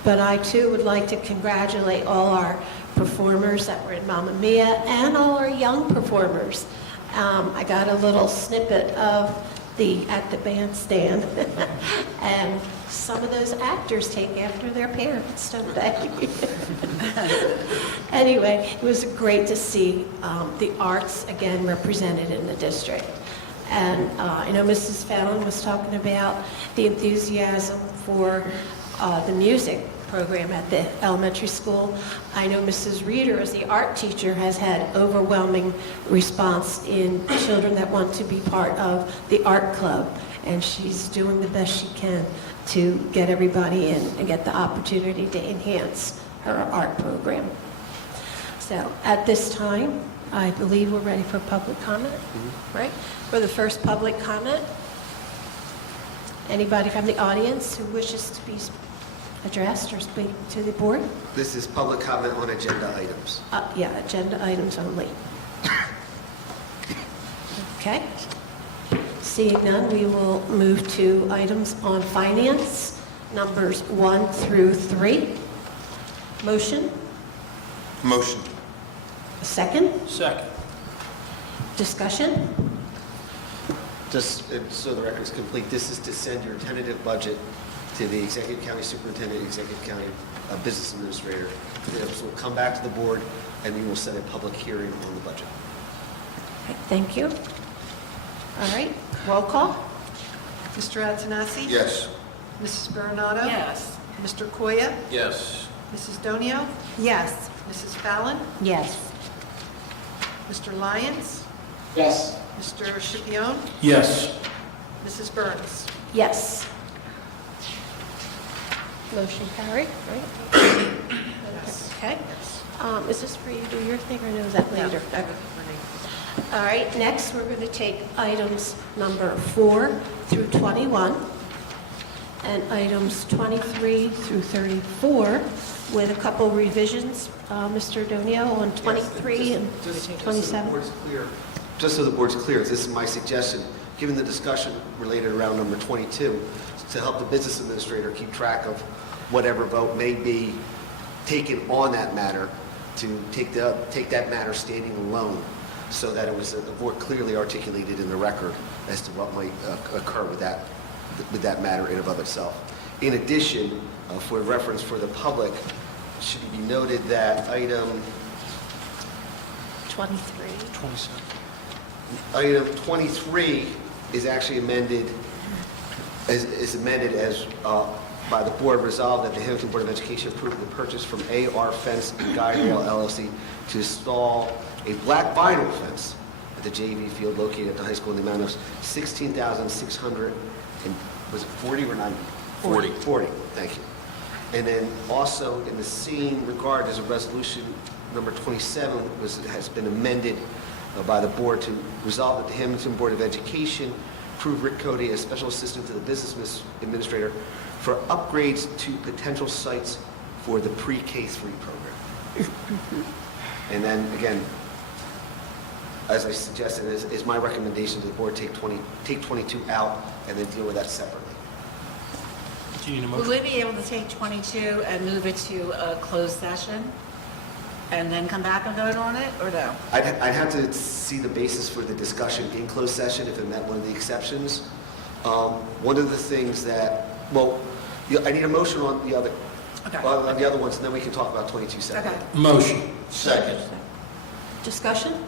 But I, too, would like to congratulate all our performers that were in Mamma Mia and all our young performers. I got a little snippet of at the bandstand. And some of those actors take after their parents, don't they? Anyway, it was great to see the arts again represented in the district. And I know Mrs. Fallon was talking about the enthusiasm for the music program at the elementary school. I know Mrs. Reeder, as the art teacher, has had overwhelming response in children that want to be part of the art club, and she's doing the best she can to get everybody in and get the opportunity to enhance her art program. So at this time, I believe we're ready for public comment, right? For the first public comment, anybody from the audience who wishes to be addressed or speak to the board? This is public comment on agenda items. Yeah, agenda items only. Okay. Seeing none, we will move to items on finance, numbers 1 through 3. Motion? Motion. A second? Second. Discussion? Just so the record is complete, this is to send your tentative budget to the Executive County Superintendent, Executive County Business Administrator. This will come back to the board, and we will set a public hearing on the budget. Okay, thank you. All right, roll call? Mr. Antonassi? Yes. Mrs. Bernardo? Yes. Mr. Koya? Yes. Mrs. Donio? Yes. Mrs. Fallon? Yes. Mr. Lyons? Yes. Mr. Schipione? Yes. Mrs. Burns? Yes. Motion carried, right? Okay. Is this where you do your thing, or no, is that later? Okay. All right, next, we're going to take items number 4 through 21, and items 23 through 34, with a couple revisions. Mr. Donio on 23 and 27. Just so the board's clear, this is my suggestion, given the discussion related around number 22, to help the business administrator keep track of whatever vote may be taken on that matter, to take that matter standing alone, so that it was more clearly articulated in the record as to what might occur with that matter in and of itself. In addition, for reference for the public, it should be noted that item 23. 27. Item 23 is actually amended, by the board resolved that the Hammonton Board of Education approved the purchase from AR Fence and Guide Rail LLC to install a black vinyl fence at the JV field located at the high school in the amount of $16,600, was it 40 or 90? 40. 40, thank you. And then also in the same regard, there's a resolution number 27 has been amended by the board to resolve that the Hammonton Board of Education approve Rick Cody as special assistant to the business administrator for upgrades to potential sites for the pre-K-3 program. And then again, as I suggested, is my recommendation to the board, take 22 out and then deal with that separately. Do you need a Will motion? we be able to take 22 and move it to a closed session and then come back and vote on it, or no? I'd have to see the basis for the discussion in closed session if it met one of the exceptions. One of the things that, well, I need a motion on the other, Okay. on the other ones, and then we can talk about 22 separately. Okay. Motion. Second. Discussion?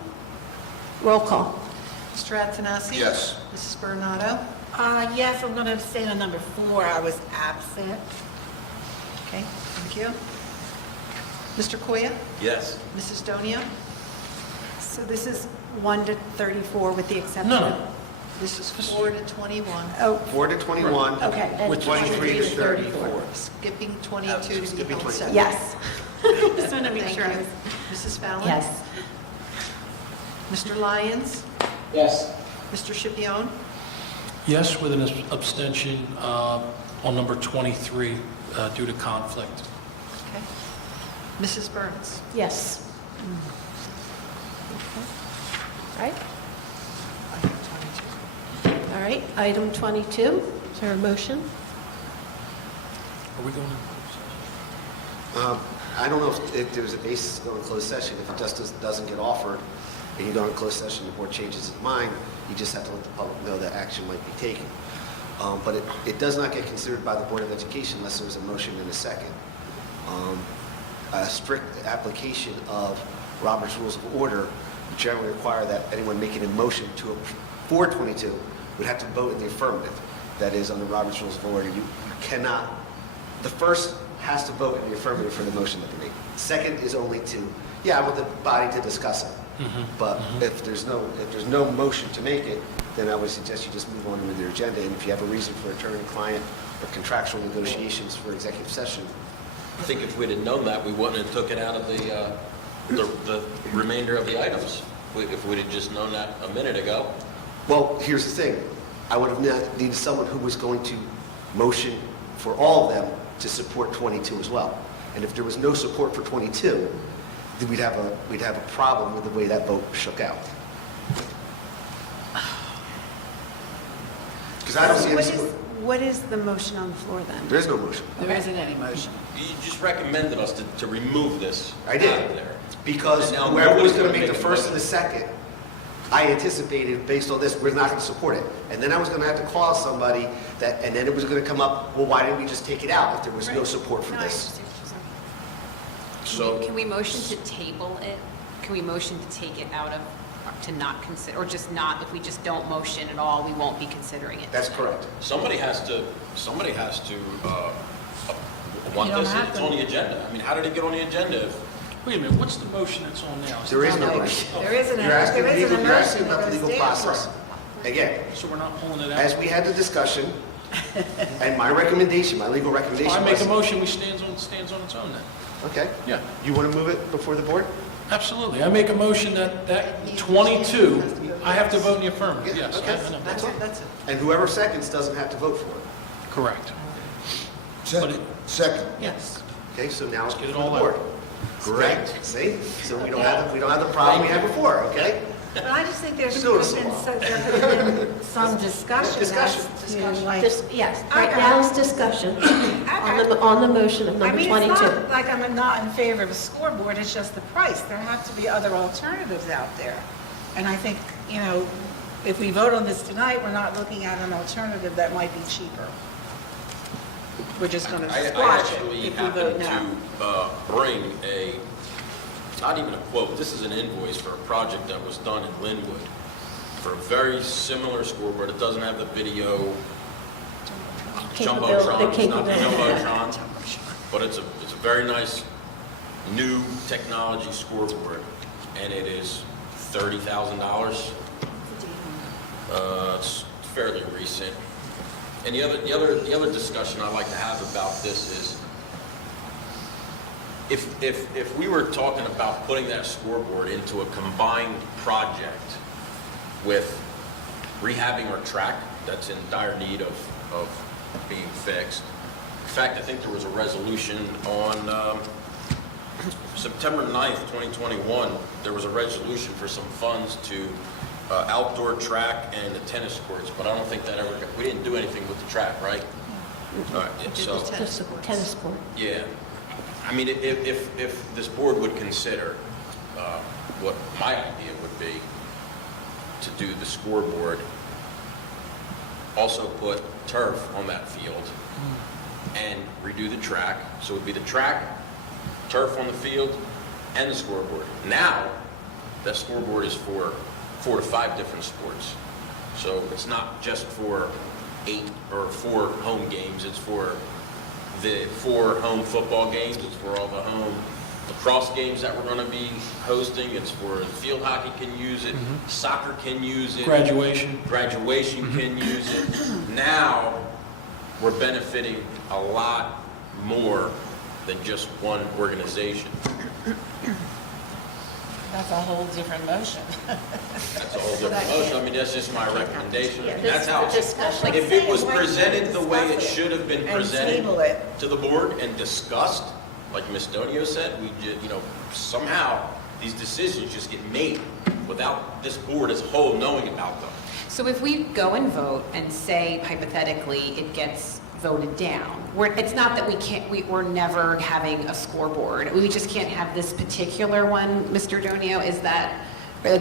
Roll call. Mr. Antonassi? Yes. Mrs. Bernardo? Yes, I'm going to abstain on number 4. I was absent. Okay, thank you. Mr. Koya? Yes. Mrs. Donio? So this is 1 to 34 with the exception No, of... no. This is 4 to 21. Oh, 4 to 21. okay. And With 23 to 34. Skipping 22 to be Skipping held 22. separate. Yes. Just want to make Thank sure I you. was... Mrs. Fallon? Yes. Mr. Lyons? Yes. Mr. Schipione? Yes, with an abstention on number 23 due to conflict. Okay. Mrs. Burns? Yes. All right. All right, item 22, is there a motion? Are we going to? I don't know if there's a basis to go in closed session. If it just doesn't get offered, and you go in closed session, the board changes its mind, you just have to let the public know that action might be taken. But it does not get considered by the Board of Education unless there's a motion and a second. A strict application of Robert's Rules of Order would generally require that anyone making a motion for 22 would have to vote in the affirmative. That is, under Robert's Rules of Order, you cannot, the first has to vote in the affirmative for the motion that they make. Second is only to, I want the body to discuss it. But if there's no motion to make it, then I would suggest you just move on with your agenda. And if you have a reason for attorney-client or contractual negotiations for executive session, I think if we'd have known that, we wouldn't have took it out of the remainder of the items. If we'd have just known that a minute ago. well, here's the thing. I would have needed someone who was going to motion for all of them to support 22 as well. And if there was no support for 22, then we'd have a problem with the way that vote shook out. Because I don't see any support. What is the motion on the floor then? There is no motion. There isn't any motion. You just recommended us to remove this I did. out of there. Because And now whoever was going to nobody's make the gonna make a first and the second, I anticipated, based on this, we're not going to support it. And then I was going to have to call somebody that, and then it was going to come up, well, why didn't we just take it out if there was no support for No, I this? understand. So, Can we motion to table it? Can we motion to take it out of, to not consider, or just not, if we just don't motion at all, we won't be considering it? That's correct. somebody has to want You don't this, have it's to. on the agenda. I mean, how did it get on the agenda if Wait a minute, what's the motion that's on now? There is no motion. There isn't You're asking there isn't a you're asking motion about that the goes legal down. process. Again, So we're not pulling it out? as we had the discussion, and my recommendation, my legal recommendation I make a was, motion, we stands on its own then. okay, Yeah, you want to move it before the board? absolutely. I make a motion that 22, I have to vote in the affirmative, Yeah, yes. okay. I know. That's all. That's it. And whoever seconds doesn't have to vote for it. Correct. Second. Yes. Okay, so now it's get it before all the out. board. Great, see? So we don't have the problem we had before, okay? But I just think there Just should do it have some been, more. so there could have been some discussion. Discussion. as to, like- Yes, right now is discussion on the motion of I number mean, 22. it's not like I'm not in favor of a scoreboard, it's just the price. There have to be other alternatives out there. And I think, if we vote on this tonight, we're not looking at an alternative that might be cheaper. We're just going to I squash it actually if we vote happened no. to bring not even a quote, this is an invoice for a project that was done in Linwood for a very similar scoreboard. It doesn't have the video jumbotron, it's not the jumbotron, but it's a very nice new technology scoreboard, and it is $30,000. It's fairly recent. And the other discussion I like to have about this is, if we were talking about putting that scoreboard into a combined project with rehabbing our track that's in dire need of being fixed. In fact, I think there was a resolution on September 9th, 2021, there was a resolution for some funds to outdoor track and the tennis courts, but I don't think that we didn't do anything with the track, right? All right, so, Just a tennis court. yeah. I mean, if this board would consider what my idea would be to do the scoreboard, also put turf on that field and redo the track, so it would be the track, turf on the field, and the scoreboard. Now, that scoreboard is for 4 to 5 different sports. So it's not just for 8 or 4 home games, it's for the 4 home football games, it's for all the home lacrosse games that we're going to be hosting, it's for the field hockey can use it, soccer can use it. Graduation. Graduation can use it. Now, we're benefiting a lot more than just one organization. That's a whole different motion. That's a whole different motion. I mean, that's just my recommendation. I mean, this that's is how, the discussion. if it was Why can't we presented the way it discuss it should have been and presented table it? to the board and discussed, like Ms. Donio said, we just, somehow these decisions just get made without this board as a whole knowing about them. So if we go and vote and say hypothetically it gets voted down, it's not that we're never having a scoreboard. We just can't have this particular one, Mr. Donio, is that Or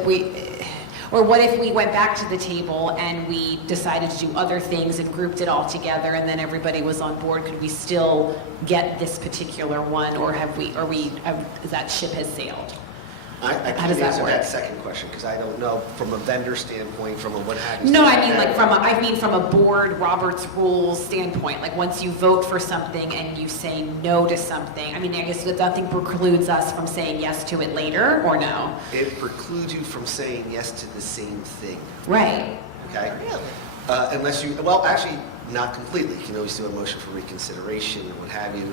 or what if we went back to the table and we decided to do other things and grouped it all together, and then everybody was on board? Could we still get this particular one, or that ship has sailed? I How can't does that answer work? that second question, because I don't know from a vendor standpoint, from a what have you. No, I mean from a board Robert's rules standpoint, like once you vote for something and you say no to something, I mean, I guess that nothing precludes us from saying yes to it later, or no? It precludes you from saying yes to the same thing, Right. okay? Really? Unless you, well, actually, not completely. You can always do a motion for reconsideration and what have you.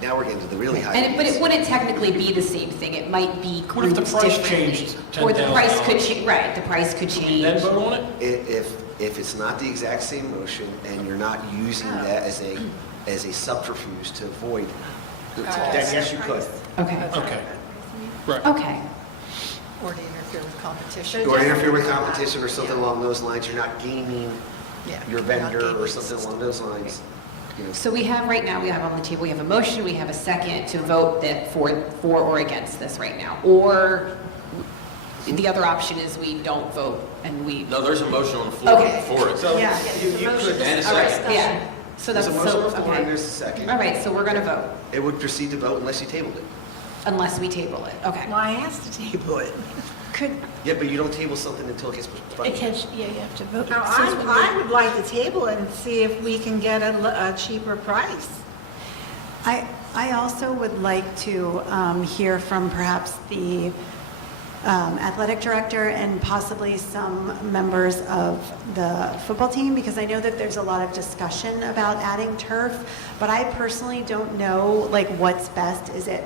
Now we're getting to the really high. But it wouldn't technically be the same thing. It might be What if the grouped price differently. changed Or the price could $10,000? change, right, the price could change. Then vote on it? If it's not the exact same motion and you're not using that as a subterfuge to avoid, then yes, you could. Okay, Okay. Right. okay. Or to interfere with competition. Or interfere with competition or something along those lines. You're not gaming Yeah, your not vendor gaming or the something system. along those lines. You know, So we have on the table, we have a motion, we have a second to vote that for or against this right now. Or the other option is we don't vote and we, No, there's a motion on the floor Okay. for it. So Yeah. you could, And a all right, second. yeah. So there's that's, a motion so, on the floor and okay. there's a second. All right, so we're going to vote It would proceed to vote unless you tabled it. unless we table it. Okay. Well, I asked to table it. Could, Yeah, but you don't table something until it gets It funded. can, yeah, you have to vote. No, I would like to table it and see if we can get a cheaper price. I also would like to hear from perhaps the athletic director and possibly some members of the football team, because I know that there's a lot of discussion about adding turf, but I personally don't know like what's best. Is it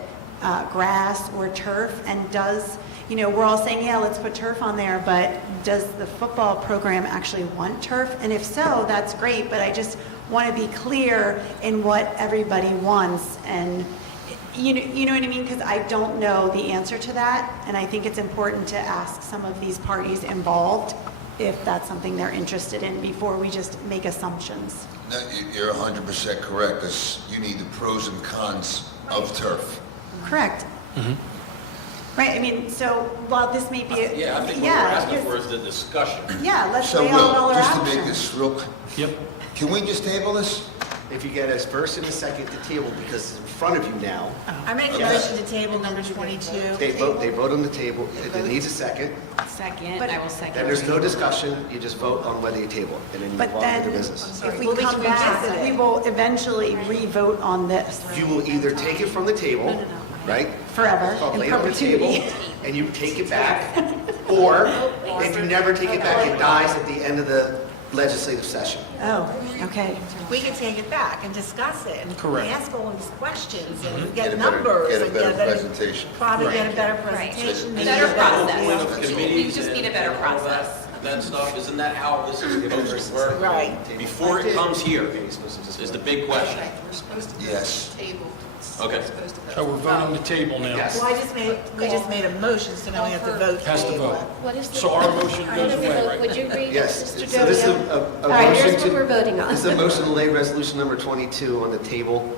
grass or turf? And does, you know, we're all saying, yeah, let's put turf on there, but does the football program actually want turf? And if so, that's great, but I just want to be clear in what everybody wants. And you know what I mean? Because I don't know the answer to that, and I think it's important to ask some of these parties involved if that's something they're interested in before we just make assumptions. No, you're 100% correct, because you need the pros and cons of turf. Correct. Right, I mean, so while this may be, Yeah, I think what we're asking for is the discussion. yeah, let's So lay out all Will, our just to make options. this real, Yep. can we just table this? If you get a first and a second to table, because it's in front of you now, I make a motion to table number 22. they vote on the table, it needs a second, Second, But- I will second. then there's no discussion, you just vote on whether you table it, and then you But move on then, to the business. if we Well, we come can back, revisit it. we will eventually re-vote on this You will either take it from the table, right? forever, Called in lay it on the table, perpetuity. and you take it back, or if you never take it back, it dies at the end of the legislative session. Oh, okay. We can take it back and discuss it and Correct. ask all these questions and Get get a better- numbers. get a and better presentation. Probably get a Right. better Right. presentation. maybe Better a process. deal. Of committees We just need a and better all that- process. That stuff, isn't that how this is supposed to work? Right. Before it comes here is the big question. We're supposed to Yes. table. Okay. Supposed to vote. So we're voting the table now. Yes. Well, we just made a motion, so now we have to vote. Has to table vote. it. What is the? So our motion How goes do we away, vote? right? Would you read, Yes, Mr. so this is Dodio? a All right, motion here's what we're to, voting on. this is a motion to lay resolution number 22 on the table.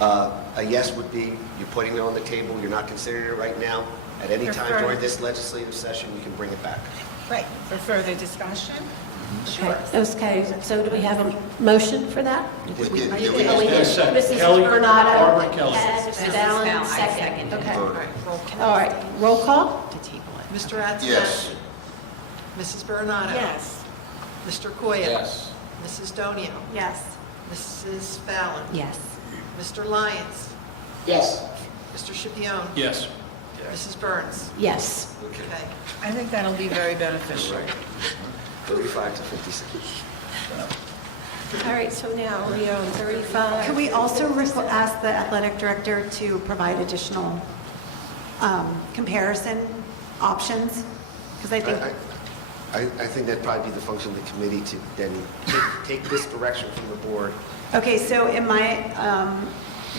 A yes would be, you're putting it on the table, you're not considering it right now. At any time Prefer- during this legislative session, you can bring it back. Right, for further discussion? Okay, okay, so do we have a motion for that? We did. Oh, Yeah, we we just did. did. Second. Mrs. Kelly, Bernardo Barbara Kelly. and Mrs. Mrs. Allen, Fallon, I second. seconded. Okay, Vote. all right, roll call? To table it. Mr. Adson? Yes. Mrs. Bernardo? Yes. Mr. Koya? Yes. Mrs. Donio? Yes. Mrs. Fallon? Yes. Mr. Lyons? Yes. Mr. Shapion? Yes. Mrs. Burns? Yes. Okay. I think that'll be very beneficial. 35 to 56. All right, so now we are on 35. Could we also ask the athletic director to provide additional comparison options? Because I think, I think that'd probably be the function of the committee to then take this direction from the board. okay, so in my,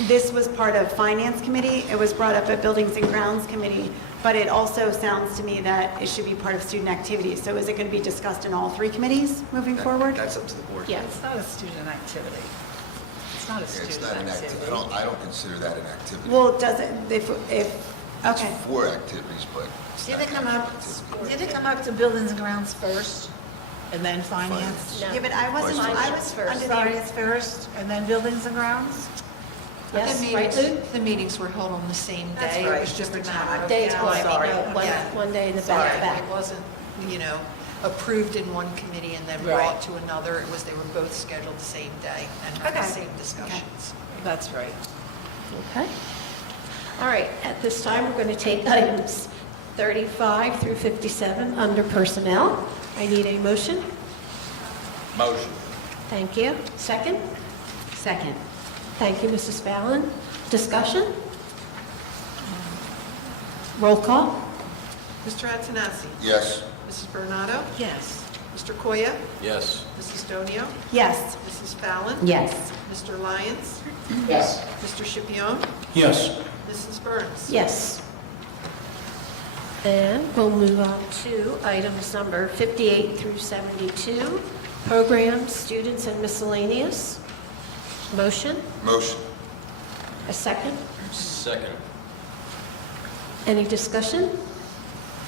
this was part of Finance Committee, it was brought up at Buildings and Grounds Committee, but it also sounds to me that it should be part of student activities. So is it going to be discussed in all three committees moving forward? That's up to the board. Yeah. It's not a student activity. It's not a Yeah, it's student not an activity. activity. I don't consider that an activity. Well, does it, if Okay. It's 4 activities, but it's Did not it come up, activity. did it come up to buildings and grounds first, and then finance? No. Yeah, but I wasn't, I was under the, Finance first, and then buildings and grounds? Yes, The right, meetings- Luke? The meetings were held on the same That's day. It right, was just a different matter time. of Days timing. sorry. Yeah. One day in the Sorry, back. it wasn't, approved in one committee and then Right. brought to another. It was, they were both scheduled the same day and had the Okay. same discussions. That's right. Okay. All right, at this time, we're going to take items 35 through 57 under personnel. I need a motion. Motion. Thank you. Second? Second. Thank you, Mrs. Fallon. Discussion? Roll call? Mr. Antonassi? Yes. Mrs. Bernardo? Yes. Mr. Koya? Yes. Mrs. Donio? yes. Mrs. Fallon? Yes. Mr. Lyons? Yes. Mr. Scipion? Yes. Mrs. Burns? Yes. And we'll move on to items number 58 through 72, programs, students, and miscellaneous. Motion? Motion. A second? Second. Any discussion?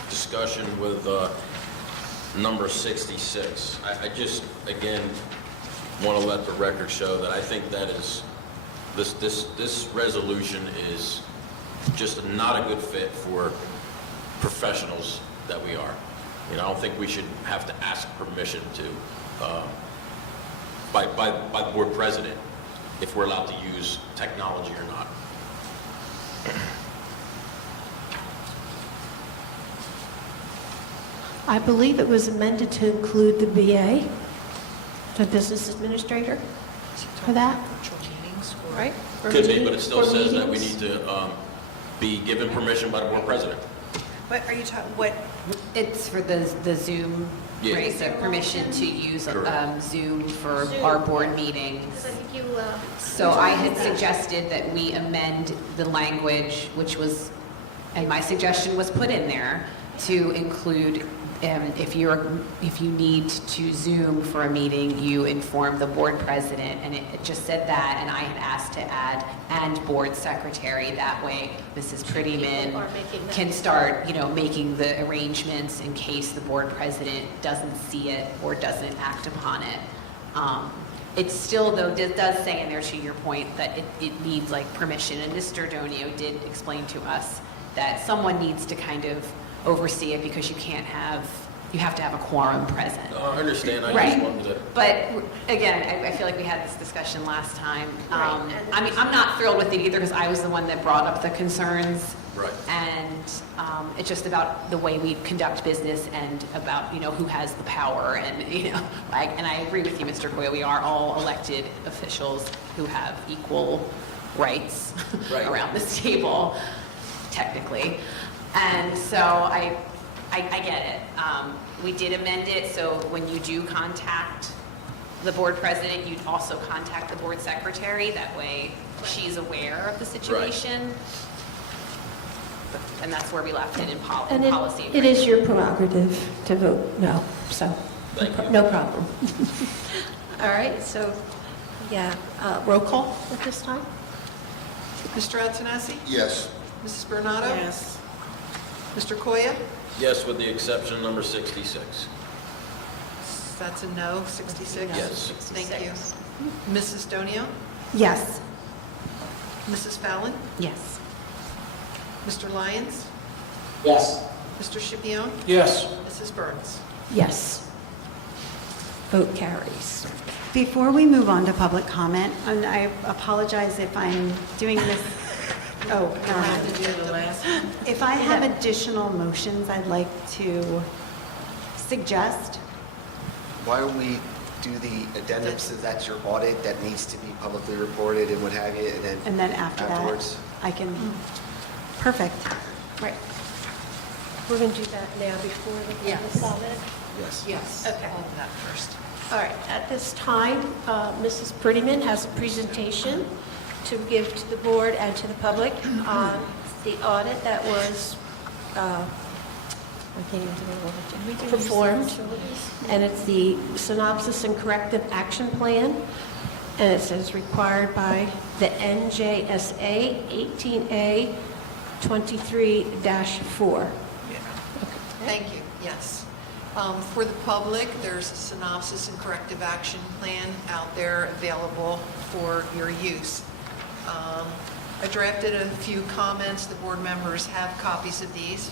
Discussion with number 66. I just, again, want to let the record show that I think that is, this resolution is just not a good fit for professionals that we are. I don't think we should have to ask permission to, by the board president, if we're allowed to use technology or not. I believe it was amended to include the BA, the business administrator, for that, Virtual meetings or? right? For Could be, meeting- but it still for says that we meetings. need to be given permission by the board president. What are you talking, what, It's for the Zoom, Yeah. right, the permission to use Correct. Zoom for our board meetings. So I had suggested that we amend the language, which was, and my suggestion was put in there, to include, if you need to Zoom for a meeting, you inform the board president, and it just said that, and I had asked to add, and board secretary, that way Mrs. Prettyman People are making that. can start, making the arrangements in case the board president doesn't see it or doesn't act upon it. It's still, though, it does say in there, to your point, that it needs like permission, and Mr. Donio did explain to us that someone needs to kind of oversee it because you have to have a quorum present. I understand, I Right. just wanted to, But again, I feel like we had this discussion last time. Right, and- I mean, I'm not thrilled with it either because I was the one that brought up the concerns. Right. And it's just about the way we conduct business and about, who has the power and, and I agree with you, Mr. Coyle, we are all elected officials who have equal rights Right. around this table, technically. And so I get it. We did amend it, so when you do contact the board president, you'd also contact the board secretary. That way, she's aware of the situation. And that's where we left it in And policy. it is your prerogative to vote no, so, Thank you. no problem. All right, so, yeah, roll call at this time? Mr. Antonassi? Yes. Mrs. Bernardo? Yes. Mr. Koya? yes, with the exception of number 66. That's a no, 66? Yes. Thank you. Mrs. Donio? yes. Mrs. Fallon? Yes. Mr. Lyons? Yes. Mr. Scipion? Yes. Mrs. Burns? Yes. Vote carries. Before we move on to public comment, and I apologize if I'm doing this, oh, never mind. Have to do the last one. If I have additional motions I'd like to suggest, Why don't we do the addendum, so that's your audit that needs to be publicly reported and what have you, and then after that, afterwards? I can, perfect. Right. We're going to do that now before the public Yes. comment? Yes. Yes. Okay. All of that first. All right, at this time, Mrs. Prettyman has a presentation to give to the board and to the public on the audit that was, I can't even remember, performed. And it's the synopsis and corrective action plan. And it says required by the NJSA 18A 23-4. Thank you, yes. For the public, there's a synopsis and corrective action plan out there available for your use. I drafted a few comments. The board members have copies of these.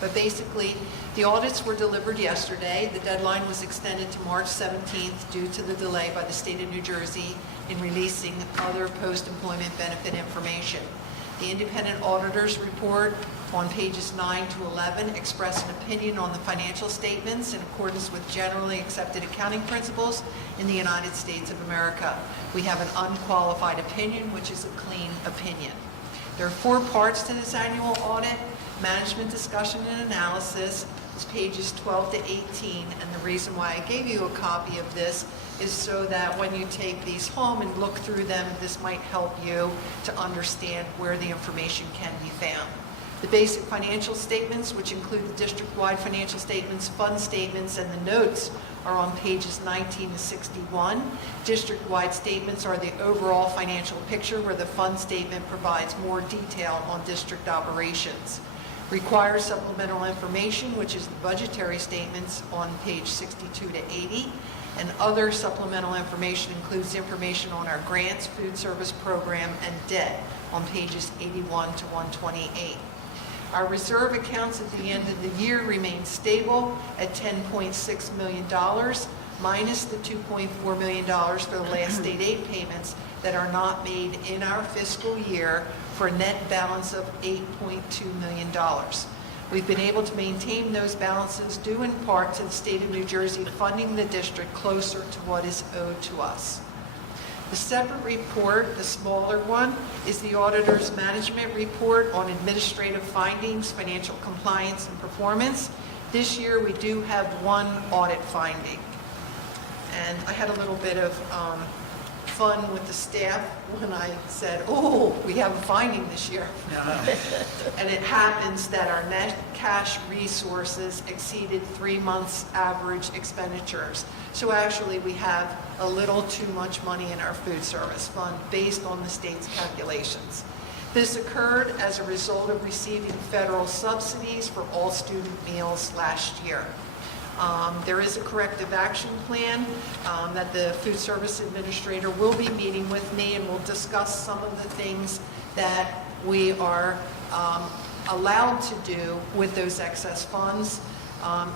But basically, the audits were delivered yesterday. The deadline was extended to March 17th due to the delay by the state of New Jersey in releasing other post-employment benefit information. The independent auditor's report on pages 9 to 11 express an opinion on the financial statements in accordance with generally accepted accounting principles in the United States of America. We have an unqualified opinion, which is a clean opinion. There are 4 parts to this annual audit: management discussion and analysis, is pages 12 to 18, and the reason why I gave you a copy of this is so that when you take these home and look through them, this might help you to understand where the information can be found. The basic financial statements, which include the district-wide financial statements, fund statements, and the notes, are on pages 19 to 61. District-wide statements are the overall financial picture, where the fund statement provides more detail on district operations. Requires supplemental information, which is the budgetary statements on page 62 to 80. And other supplemental information includes information on our grants, food service program, and debt on pages 81 to 128. Our reserve accounts at the end of the year remain stable at $10.6 million, minus the $2.4 million for the last state aid payments that are not made in our fiscal year, for a net balance of $8.2 million. We've been able to maintain those balances due in part to the state of New Jersey funding the district closer to what is owed to us. The separate report, the smaller one, is the auditor's management report on administrative findings, financial compliance, and performance. This year, we do have 1 audit finding. And I had a little bit of fun with the staff when I said, oh, we have a finding this year. And it happens that our net cash resources exceeded 3 months' average expenditures. So actually, we have a little too much money in our food service fund based on the state's calculations. This occurred as a result of receiving federal subsidies for all student meals last year. There is a corrective action plan that the food service administrator will be meeting with me, and we'll discuss some of the things that we are allowed to do with those excess funds.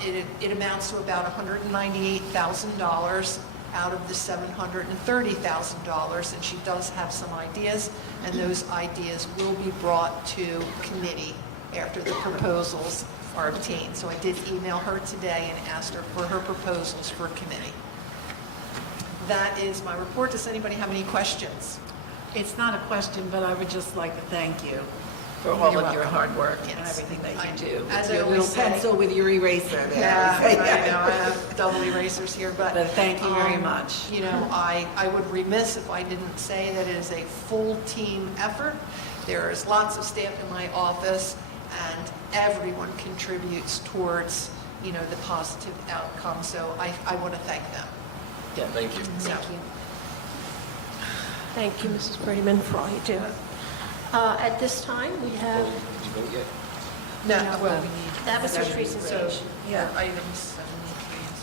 It amounts to about $198,000 out of the $730,000, and she does have some ideas, and those ideas will be brought to committee after the proposals are obtained. So I did email her today and asked her for her proposals for committee. That is my report. Does anybody have any questions? It's not a question, but I would just like to thank you for all of your hard work and Yes. everything that I you do. do. As With I your always little say. pencil with your eraser there. Yeah, I know, I have double erasers here, but. But thank you very much. You know, I would remiss if I didn't say that it is a full team effort. There is lots of staff in my office, and everyone contributes towards, you know, the positive outcome. So I want to thank them. Thank you. So, Thank you, Mrs. Bradyman, for all you do. At this time, we have, Did you vote yet? no, well, we need. that was her So, presentation. yeah, items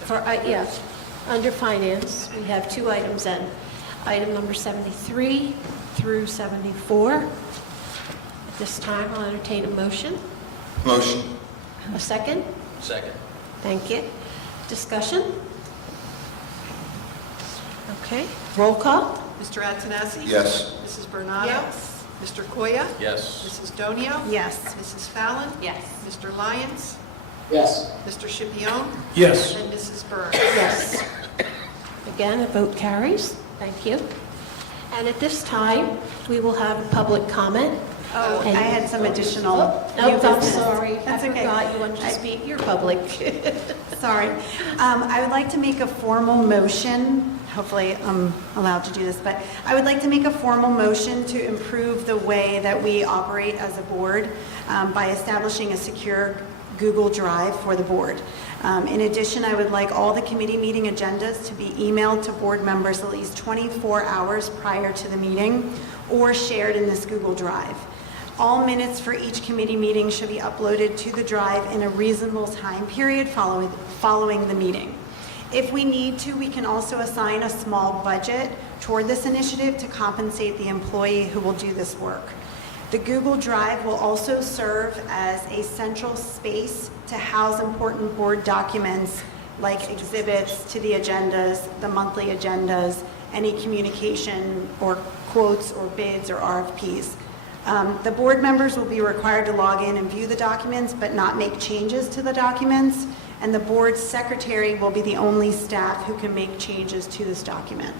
73 and For, under finance, we have 2 items then. Item number 73 through 74. At this time, I'll entertain a motion. Motion. A second? Second. Thank you. Discussion? Okay, roll call? Mr. Antonassi? Yes. Mrs. Bernado? Yes. Mr. Koya? Yes. Mrs. Donio? Yes. Mrs. Fallon? Yes. Mr. Lyons? Yes. Mr. Schipione? Yes. And Mrs. Burns? Yes. Again, a vote carries. Thank you. And at this time, we will have a public comment. Oh, I And- had some additional. Oh, new I'm business. sorry. I That's okay. forgot you wanted to speak. You're public. Sorry. I would like to make a formal motion, hopefully I'm allowed to do this, but I would like to make a formal motion to improve the way that we operate as a board by establishing a secure Google Drive for the board. In addition, I would like all the committee meeting agendas to be emailed to board members at least 24 hours prior to the meeting or shared in this Google Drive. All minutes for each committee meeting should be uploaded to the drive in a reasonable time period following the meeting. If we need to, we can also assign a small budget toward this initiative to compensate the employee who will do this work. The Google Drive will also serve as a central space to house important board documents like exhibits to the agendas, the monthly agendas, any communication or quotes or bids or RFPs. The board members will be required to log in and view the documents, but not make changes to the documents, and the board secretary will be the only staff who can make changes to this document.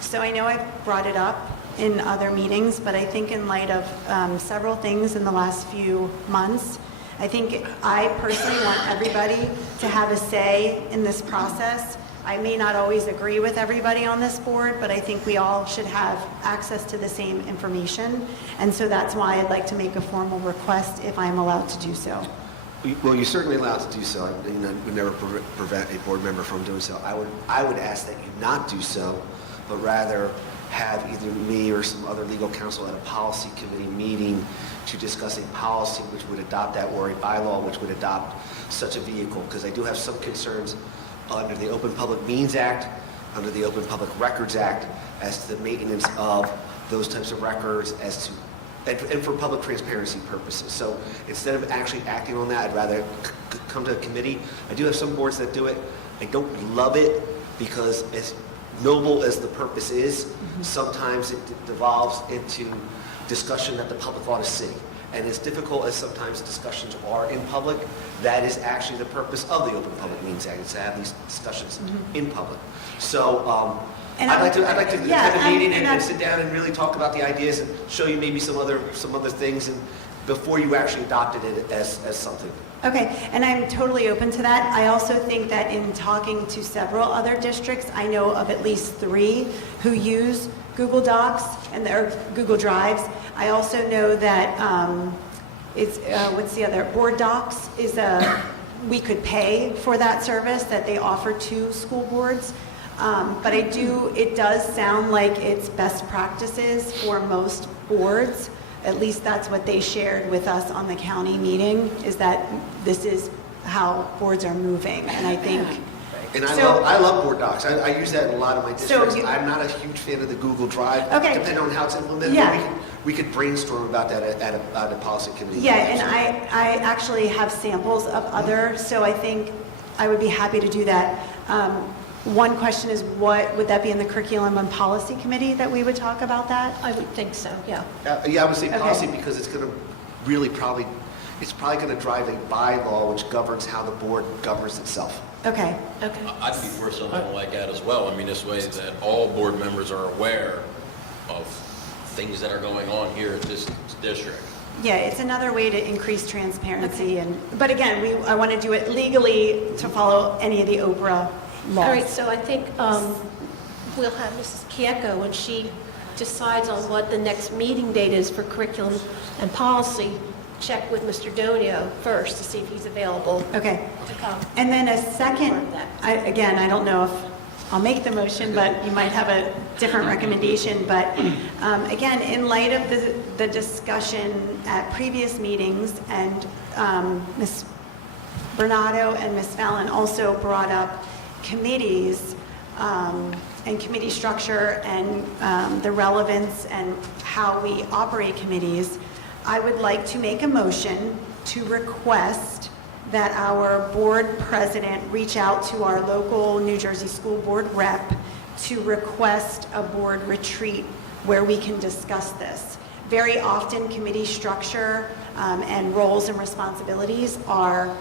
So I know I've brought it up in other meetings, but I think in light of several things in the last few months, I think I personally want everybody to have a say in this process. I may not always agree with everybody on this board, but I think we all should have access to the same information. And so that's why I'd like to make a formal request if I'm allowed to do so. Well, you're certainly allowed to do so. I would never prevent a board member from doing so. I would ask that you not do so, but rather have either me or some other legal counsel at a policy committee meeting to discuss a policy which would adopt that, or a bylaw which would adopt such a vehicle. Because I do have some concerns under the Open Public Meetings Act, under the Open Public Records Act, as to the maintenance of those types of records, as to and for public transparency purposes. So instead of actually acting on that, I'd rather come to a committee. I do have some boards that do it. I don't love it because as noble as the purpose is, sometimes it devolves into discussion that the public ought to see. And as difficult as sometimes discussions are in public, that is actually the purpose of the Open Public Meetings Act, is to have these discussions in public. So I'd like to attend a meeting and sit down and really talk about the ideas and show you maybe some other things and before you actually adopted it as something. Okay, and I'm totally open to that. I also think that in talking to several other districts, I know of at least 3 who use Google Docs and their Google Drives. I also know that what's the other? Board Docs is we could pay for that service that they offer to school boards. But it does sound like it's best practices for most boards. At least that's what they shared with us on the county meeting, is that this is how boards are moving. And I think... And I love board docs. I use that in a lot of my districts. I'm not a huge fan of the Google Drive. Okay. Depending on how it's implemented, Yeah. we could brainstorm about that at a policy committee. Yeah, and I actually have samples of other, so I think I would be happy to do that. One question is, would that be in the curriculum and policy committee that we would talk about that? I would think so, yeah. Yeah, I would say Okay. policy because it's going to really probably going to drive a bylaw which governs how the board governs itself. Okay. Okay. I'd be for something like that as well. I mean, this way that all board members are aware of things that are going on here at this district. Yeah, it's another way to increase transparency. But again, I want to do it legally to follow any of the Oprah laws. All right, so I think we'll have Mrs. Kieko, when she decides on what the next meeting date is for curriculum and policy, check with Mr. Donio first to see if he's available Okay. to come. And then a second, Part of that. I don't know if I'll make the motion, but you might have a different recommendation. But again, in light of the discussion at previous meetings, and Ms. Bernardo and Ms. Fallon also brought up committees and committee structure and the relevance and how we operate committees, I would like to make a motion to request that our board president reach out to our local New Jersey School Board rep to request a board retreat where we can discuss this. Very often, committee structure and roles and responsibilities are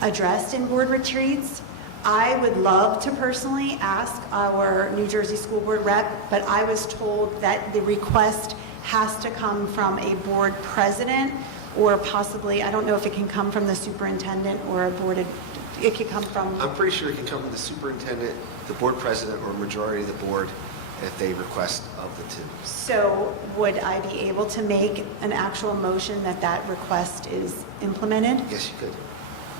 addressed in board retreats. I would love to personally ask our New Jersey School Board rep, but I was told that the request has to come from a board president, or possibly, I don't know if it can come from the superintendent or a board, it could come from... I'm pretty sure it can come from the superintendent, the board president, or majority of the board if they request of the 2. So would I be able to make an actual motion that that request is implemented? Yes, you could.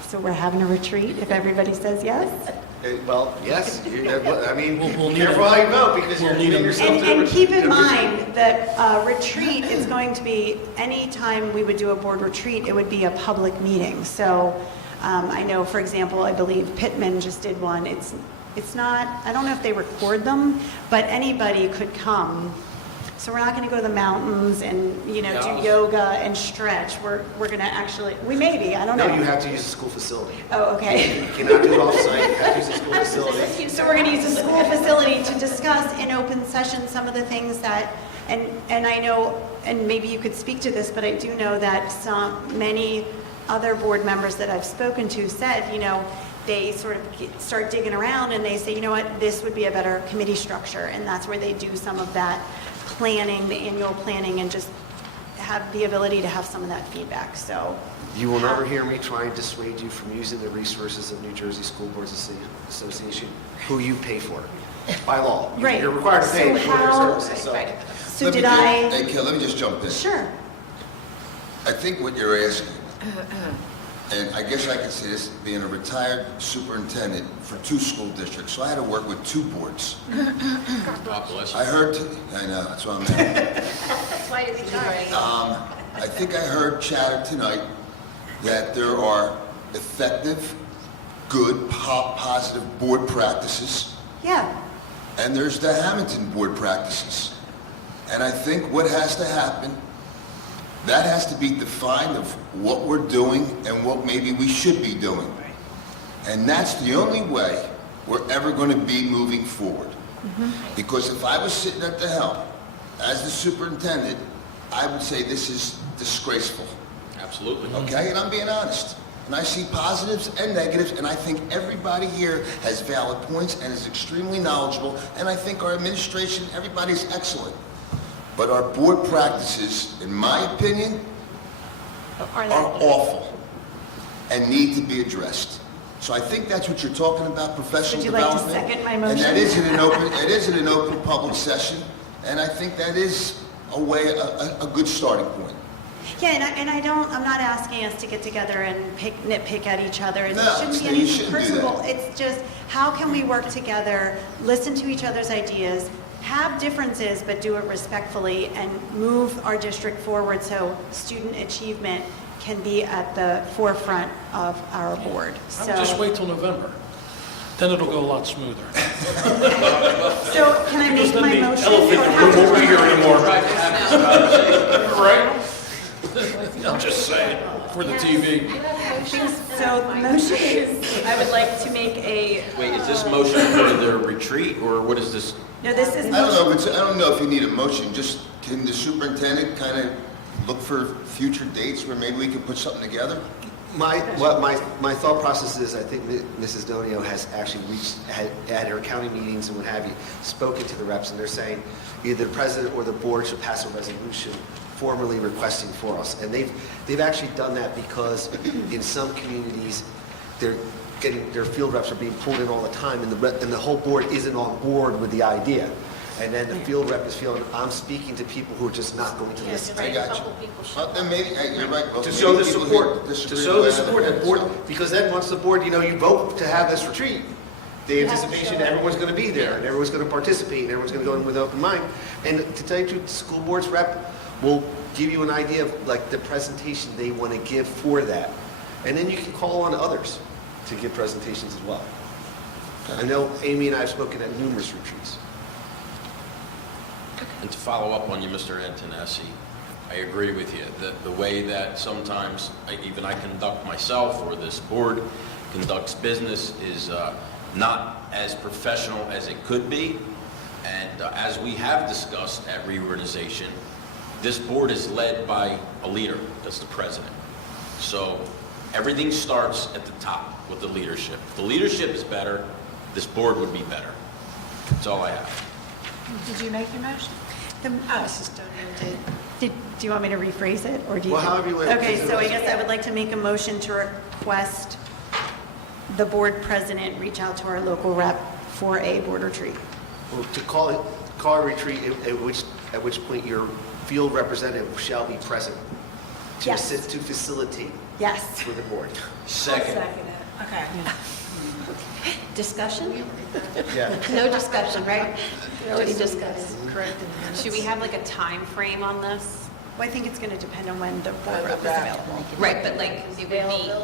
So we're having a retreat if everybody says yes? Well, yes, I mean, We'll be need careful a- how you vote, because we'll you're need committing a- yourself to... And keep in mind that retreat is going to be, anytime we would do a board retreat, it would be a public meeting. So I know, for example, I believe Pittman just did one. It's not, I don't know if they record them, but anybody could come. So we're not going to go to the mountains and, do yoga and stretch. We're going to actually, we may be, I don't know. No, you have to use a school facility. Oh, okay. You cannot do it off-site, you have to use a school facility. So we're going to use a school facility to discuss in open session some of the things that, and I know, and maybe you could speak to this, but I do know that many other board members that I've spoken to said, they sort of start digging around and they say, you know what, this would be a better committee structure. And that's where they do some of that planning, the annual planning, and just have the ability to have some of that feedback. So You will never hear me try and dissuade you from using the resources of New Jersey School Boards Association, who you pay for by law. Right. You're required to pay So for their how- services. So So Let me did I? Hey, Kel, let me just jump in. Sure. I think what you're asking, and I guess I could say this, being a retired superintendent for 2 school districts, so I had to work with 2 boards. God bless you. I heard, I know, that's what I'm at. That's why it's retired. I think I heard chatter tonight that there are effective, good, positive board practices, Yeah. and there's the Hammonton board practices. And I think what has to happen, that has to be defined of what we're doing and what maybe we should be doing. And that's the only way we're ever going to be moving forward. Because if I was sitting at the helm as the superintendent, I would say this is disgraceful. Absolutely. Okay, and I'm being honest. And I see positives and negatives, and I think everybody here has valid points and is extremely knowledgeable, and I think our administration, everybody's excellent. But our board practices, in my opinion, are awful and need to be addressed. So I think that's what you're talking about, professional Would you like to development. second my And motion? that is in an open public session, and I think that is a good starting point. Yeah, I'm not asking us to get together and nitpick at each other. It No, shouldn't be you anything shouldn't do personal. that. It's just, how can we work together, listen to each other's ideas, have differences, but do it respectfully, and move our district forward so student achievement can be at the forefront of our board. I would just So, wait till November. Then it'll go a lot smoother. so can I make my motion? or have Won't be to- here anymore. Right? I'm just saying, for the TV. So the motion is, I would like to make a, Wait, is this motion for the retreat, or what is this? no, this is. I don't know if you need a motion, just can the superintendent kind of look for future dates where maybe we can put something together? my thought process is, I think Mrs. Donio has actually had her county meetings and what have you, spoken to the reps, and they're saying either the president or the board should pass a resolution formally requesting for us. And they've actually done that because in some communities, their field reps are being pulled in all the time, and the whole board isn't on board with the idea. And then the field rep is feeling, I'm speaking to people who are just not going to listen. I got you. Then maybe, you're right. Well, To show the maybe people support, disagree to show the with support that, that board, so- because then once the board, you vote to have this retreat, the anticipation that everyone's going to be there, and everyone's going to participate, and everyone's going to go in with an open mind. And to tell you the truth, the school board's rep will give you an idea of like the presentation they want to give for that. And then you can call on others to give presentations as well. I know Amy and I have spoken at numerous retreats. And to follow up on you, Mr. Antonelli, I agree with you. The way that sometimes even I conduct myself or this board conducts business is not as professional as it could be. And as we have discussed at reorganization, this board is led by a leader, that's the president. So everything starts at the top with the leadership. If the leadership is better, this board would be better. That's all I have. Did you make your motion? Mrs. Donio did. Do you want me to rephrase it, or do you? Well, however you want. Okay, so I guess I would like to make a motion to request the board president reach out to our local rep for a board retreat. Well, to call a retreat, at which point your field representative shall be present to Yes. assist, to facilitate Yes. for the board. Second. Okay. Discussion? Yeah. No discussion, right? We already discussed. Correct in the minutes. Should we have like a time frame on this? Well, I think it's going to depend on when the board rep is available. Right, but like, it would be,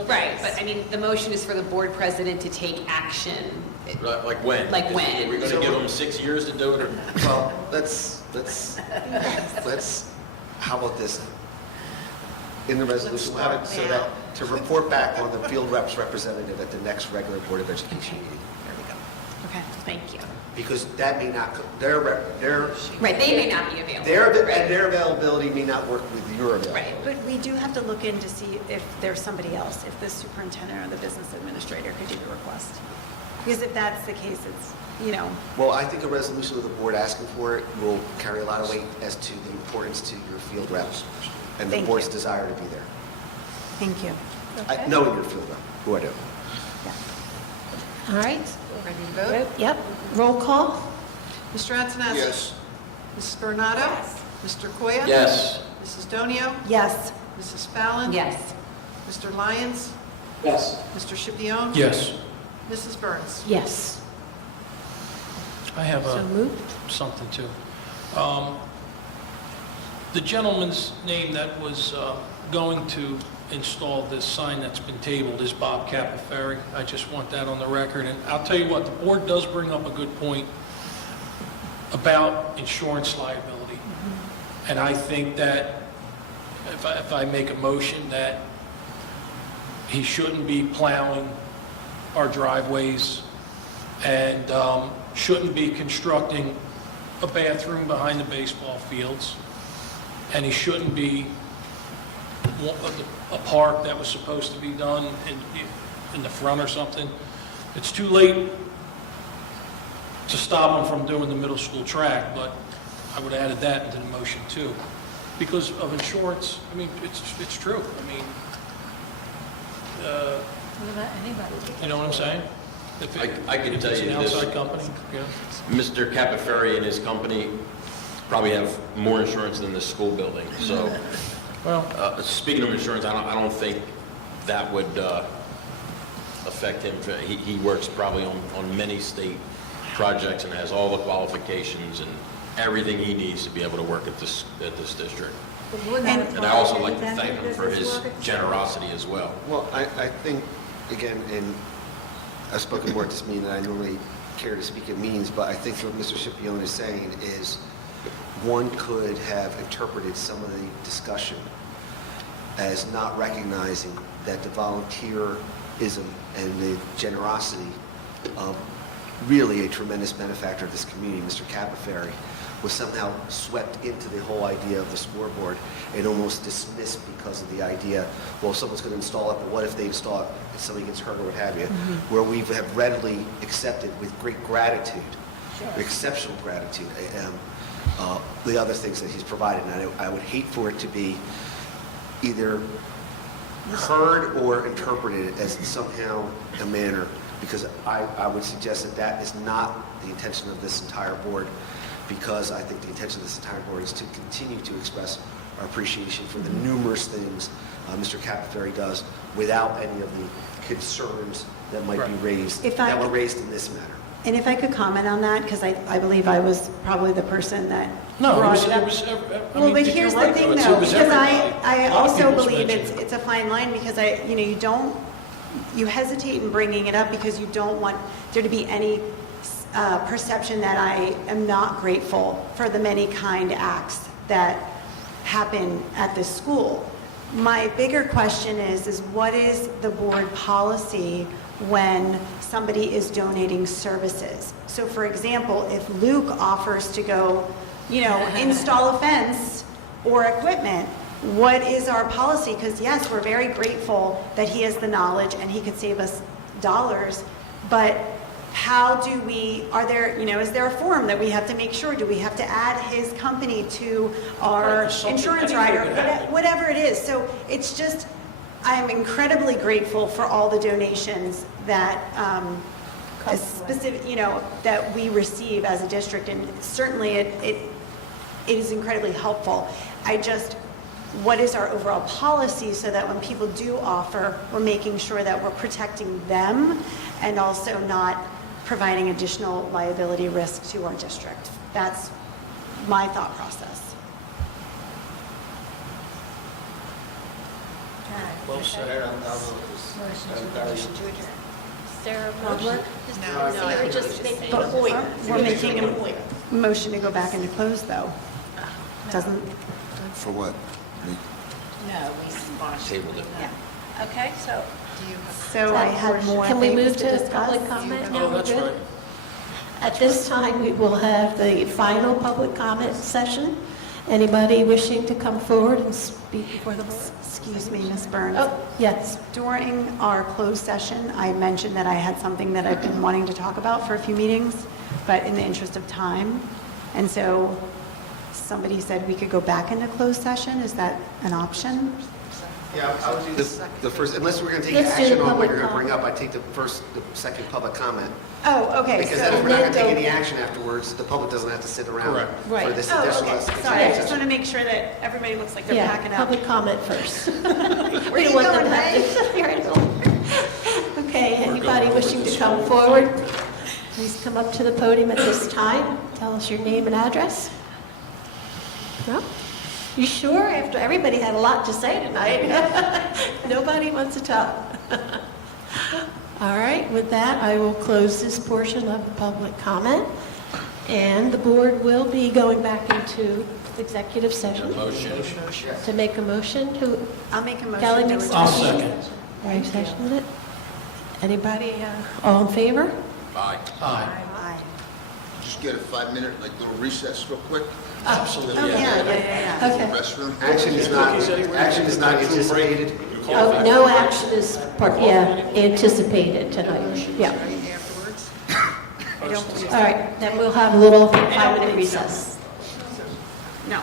right, but I mean, the motion is for the board president to take action. Like when? Like when? We're gonna give them 6 years to do it, or? Well, how about this? In the resolution, we'll have it so that, to report back on the field reps representative at the next regular Board of Education meeting. There we go. Okay, thank you. Because that may not, their Right, they may not be available. and their availability may not work with your availability. Right. But we do have to look in to see if there's somebody else, if the superintendent or the business administrator could do the request. Because if that's the case, it's, you know, Well, I think a resolution of the board asking for it will carry a lot of weight as to the importance to your field reps and the Thank board's you. desire to be there. thank you. Knowing your field rep, who I do. All right. Ready to vote? Yep. Roll call? Mr. Antonazzi? Yes. Mrs. Coronado? Mr. Koya? Yes. Mrs. Donio? Yes. Mrs. Fallon? Yes. Mr. Lyons? Yes. Mr. Shipion? Yes. Mrs. Burns? Yes. I have So moved? something too. The gentleman's name that was going to install this sign that's been tabled is Bob Capaferri. I just want that on the record. And I'll tell you what, the board does bring up a good point about insurance liability. And I think that if I make a motion that he shouldn't be plowing our driveways and shouldn't be constructing a bathroom behind the baseball fields, and he shouldn't be a park that was supposed to be done in the front or something. It's too late to stop him from doing the middle school track, but I would have added that into the motion too. Because of insurance, I mean, it's true. I mean, you know what I'm saying? If I can tell it's you an this. outside company, yeah. Mr. Capaferri and his company probably have more insurance than the school building, so. Well, Speaking of insurance, I don't think that would affect him. He works probably on many state projects and has all the qualifications and everything he needs to be able to work at this district. And I also like to thank him for his generosity as well. Well, I think, again, and I've spoken more at this meeting than I normally care to speak at meetings, but I think what Mr. Shipion is saying is one could have interpreted some of the discussion as not recognizing that the volunteerism and the generosity of really a tremendous benefactor of this community, Mr. Capaferri, was somehow swept into the whole idea of the scoreboard and almost dismissed because of the idea, well, someone's going to install it, but what if they install it and somebody gets hurt or what have you, where we have readily accepted with great gratitude, exceptional gratitude, the other things that he's provided. And I would hate for it to be either heard or interpreted as somehow a manner, because I would suggest that that is not the intention of this entire board, because I think the intention of this entire board is to continue to express our appreciation for the numerous things Mr. Capaferri does without any of the concerns that might be raised, that were raised in this matter. And if I could comment on that, because I believe I was probably the person that no, brought it it up. was Well, but here's the thing though, because I A lot of also people's believe mentioned it's a fine line, because you hesitate in bringing it up because you don't want there to be any perception that I am not grateful for the many kind acts that happen at this school. My bigger question is what is the board policy when somebody is donating services? So for example, if Luke offers to go, install a fence or equipment, what is our policy? Because yes, we're very grateful that he has the knowledge and he could save us dollars, but how do we, is there a form that we have to make sure? Do we have to add his company to our insurance rider? Whatever it is. So it's just, I'm incredibly grateful for all the donations that that we receive as a district, and certainly it is incredibly helpful. what is our overall policy so that when people do offer, we're making sure that we're protecting them and also not providing additional liability risk to our district. That's my thought process. Well said. But we're making a motion to go back into close, though. Doesn't, For what? No, we squashed it. Tabled it. Yeah. Okay, so so I had more Can we things move to discuss. public comment? Oh, that's Good. right. At this time, we will have the final public comment session. Anybody wishing to come forward and speak before the board? Excuse me, Ms. Burns. Oh, yes. During our closed session, I mentioned that I had something that I've been wanting to talk about for a few meetings, but in the interest of time. And so somebody said we could go back into closed session. Is that an option? Yeah, I would do the first, unless we're going to take Let's do action the on what public you're going to bring comment. up, I take the second public comment. Oh, okay. Because so then if we're not going to take then any go- action afterwards, the public doesn't have to sit around Correct. for Right. this Oh, additional okay. executive Sorry, I just session. want to make sure that everybody looks like they're Yeah, packing up. public comment first. We you don't want them going, to have to. Here I go. Okay, anybody wishing to come forward, please come up to the podium at this time. Tell us your name and address. No? You sure? After everybody had a lot to say tonight. Nobody wants to talk. All right, with that, I will close this portion of the public comment. And the board will be going back into executive session Motion. to make a motion. Who, I'll make a motion. Kelly to makes a I'll adjourn. second. Right, seconded it? Anybody, all in favor? Aye. Aye. Aye. Just get a 5-minute, like, little recess real quick. Absolutely. Oh, yeah. Okay. Restroom. Action is not anticipated. Oh, no action is, anticipated tonight. Yeah. Right afterwards. All right, then we'll have a little 5-minute recess. No.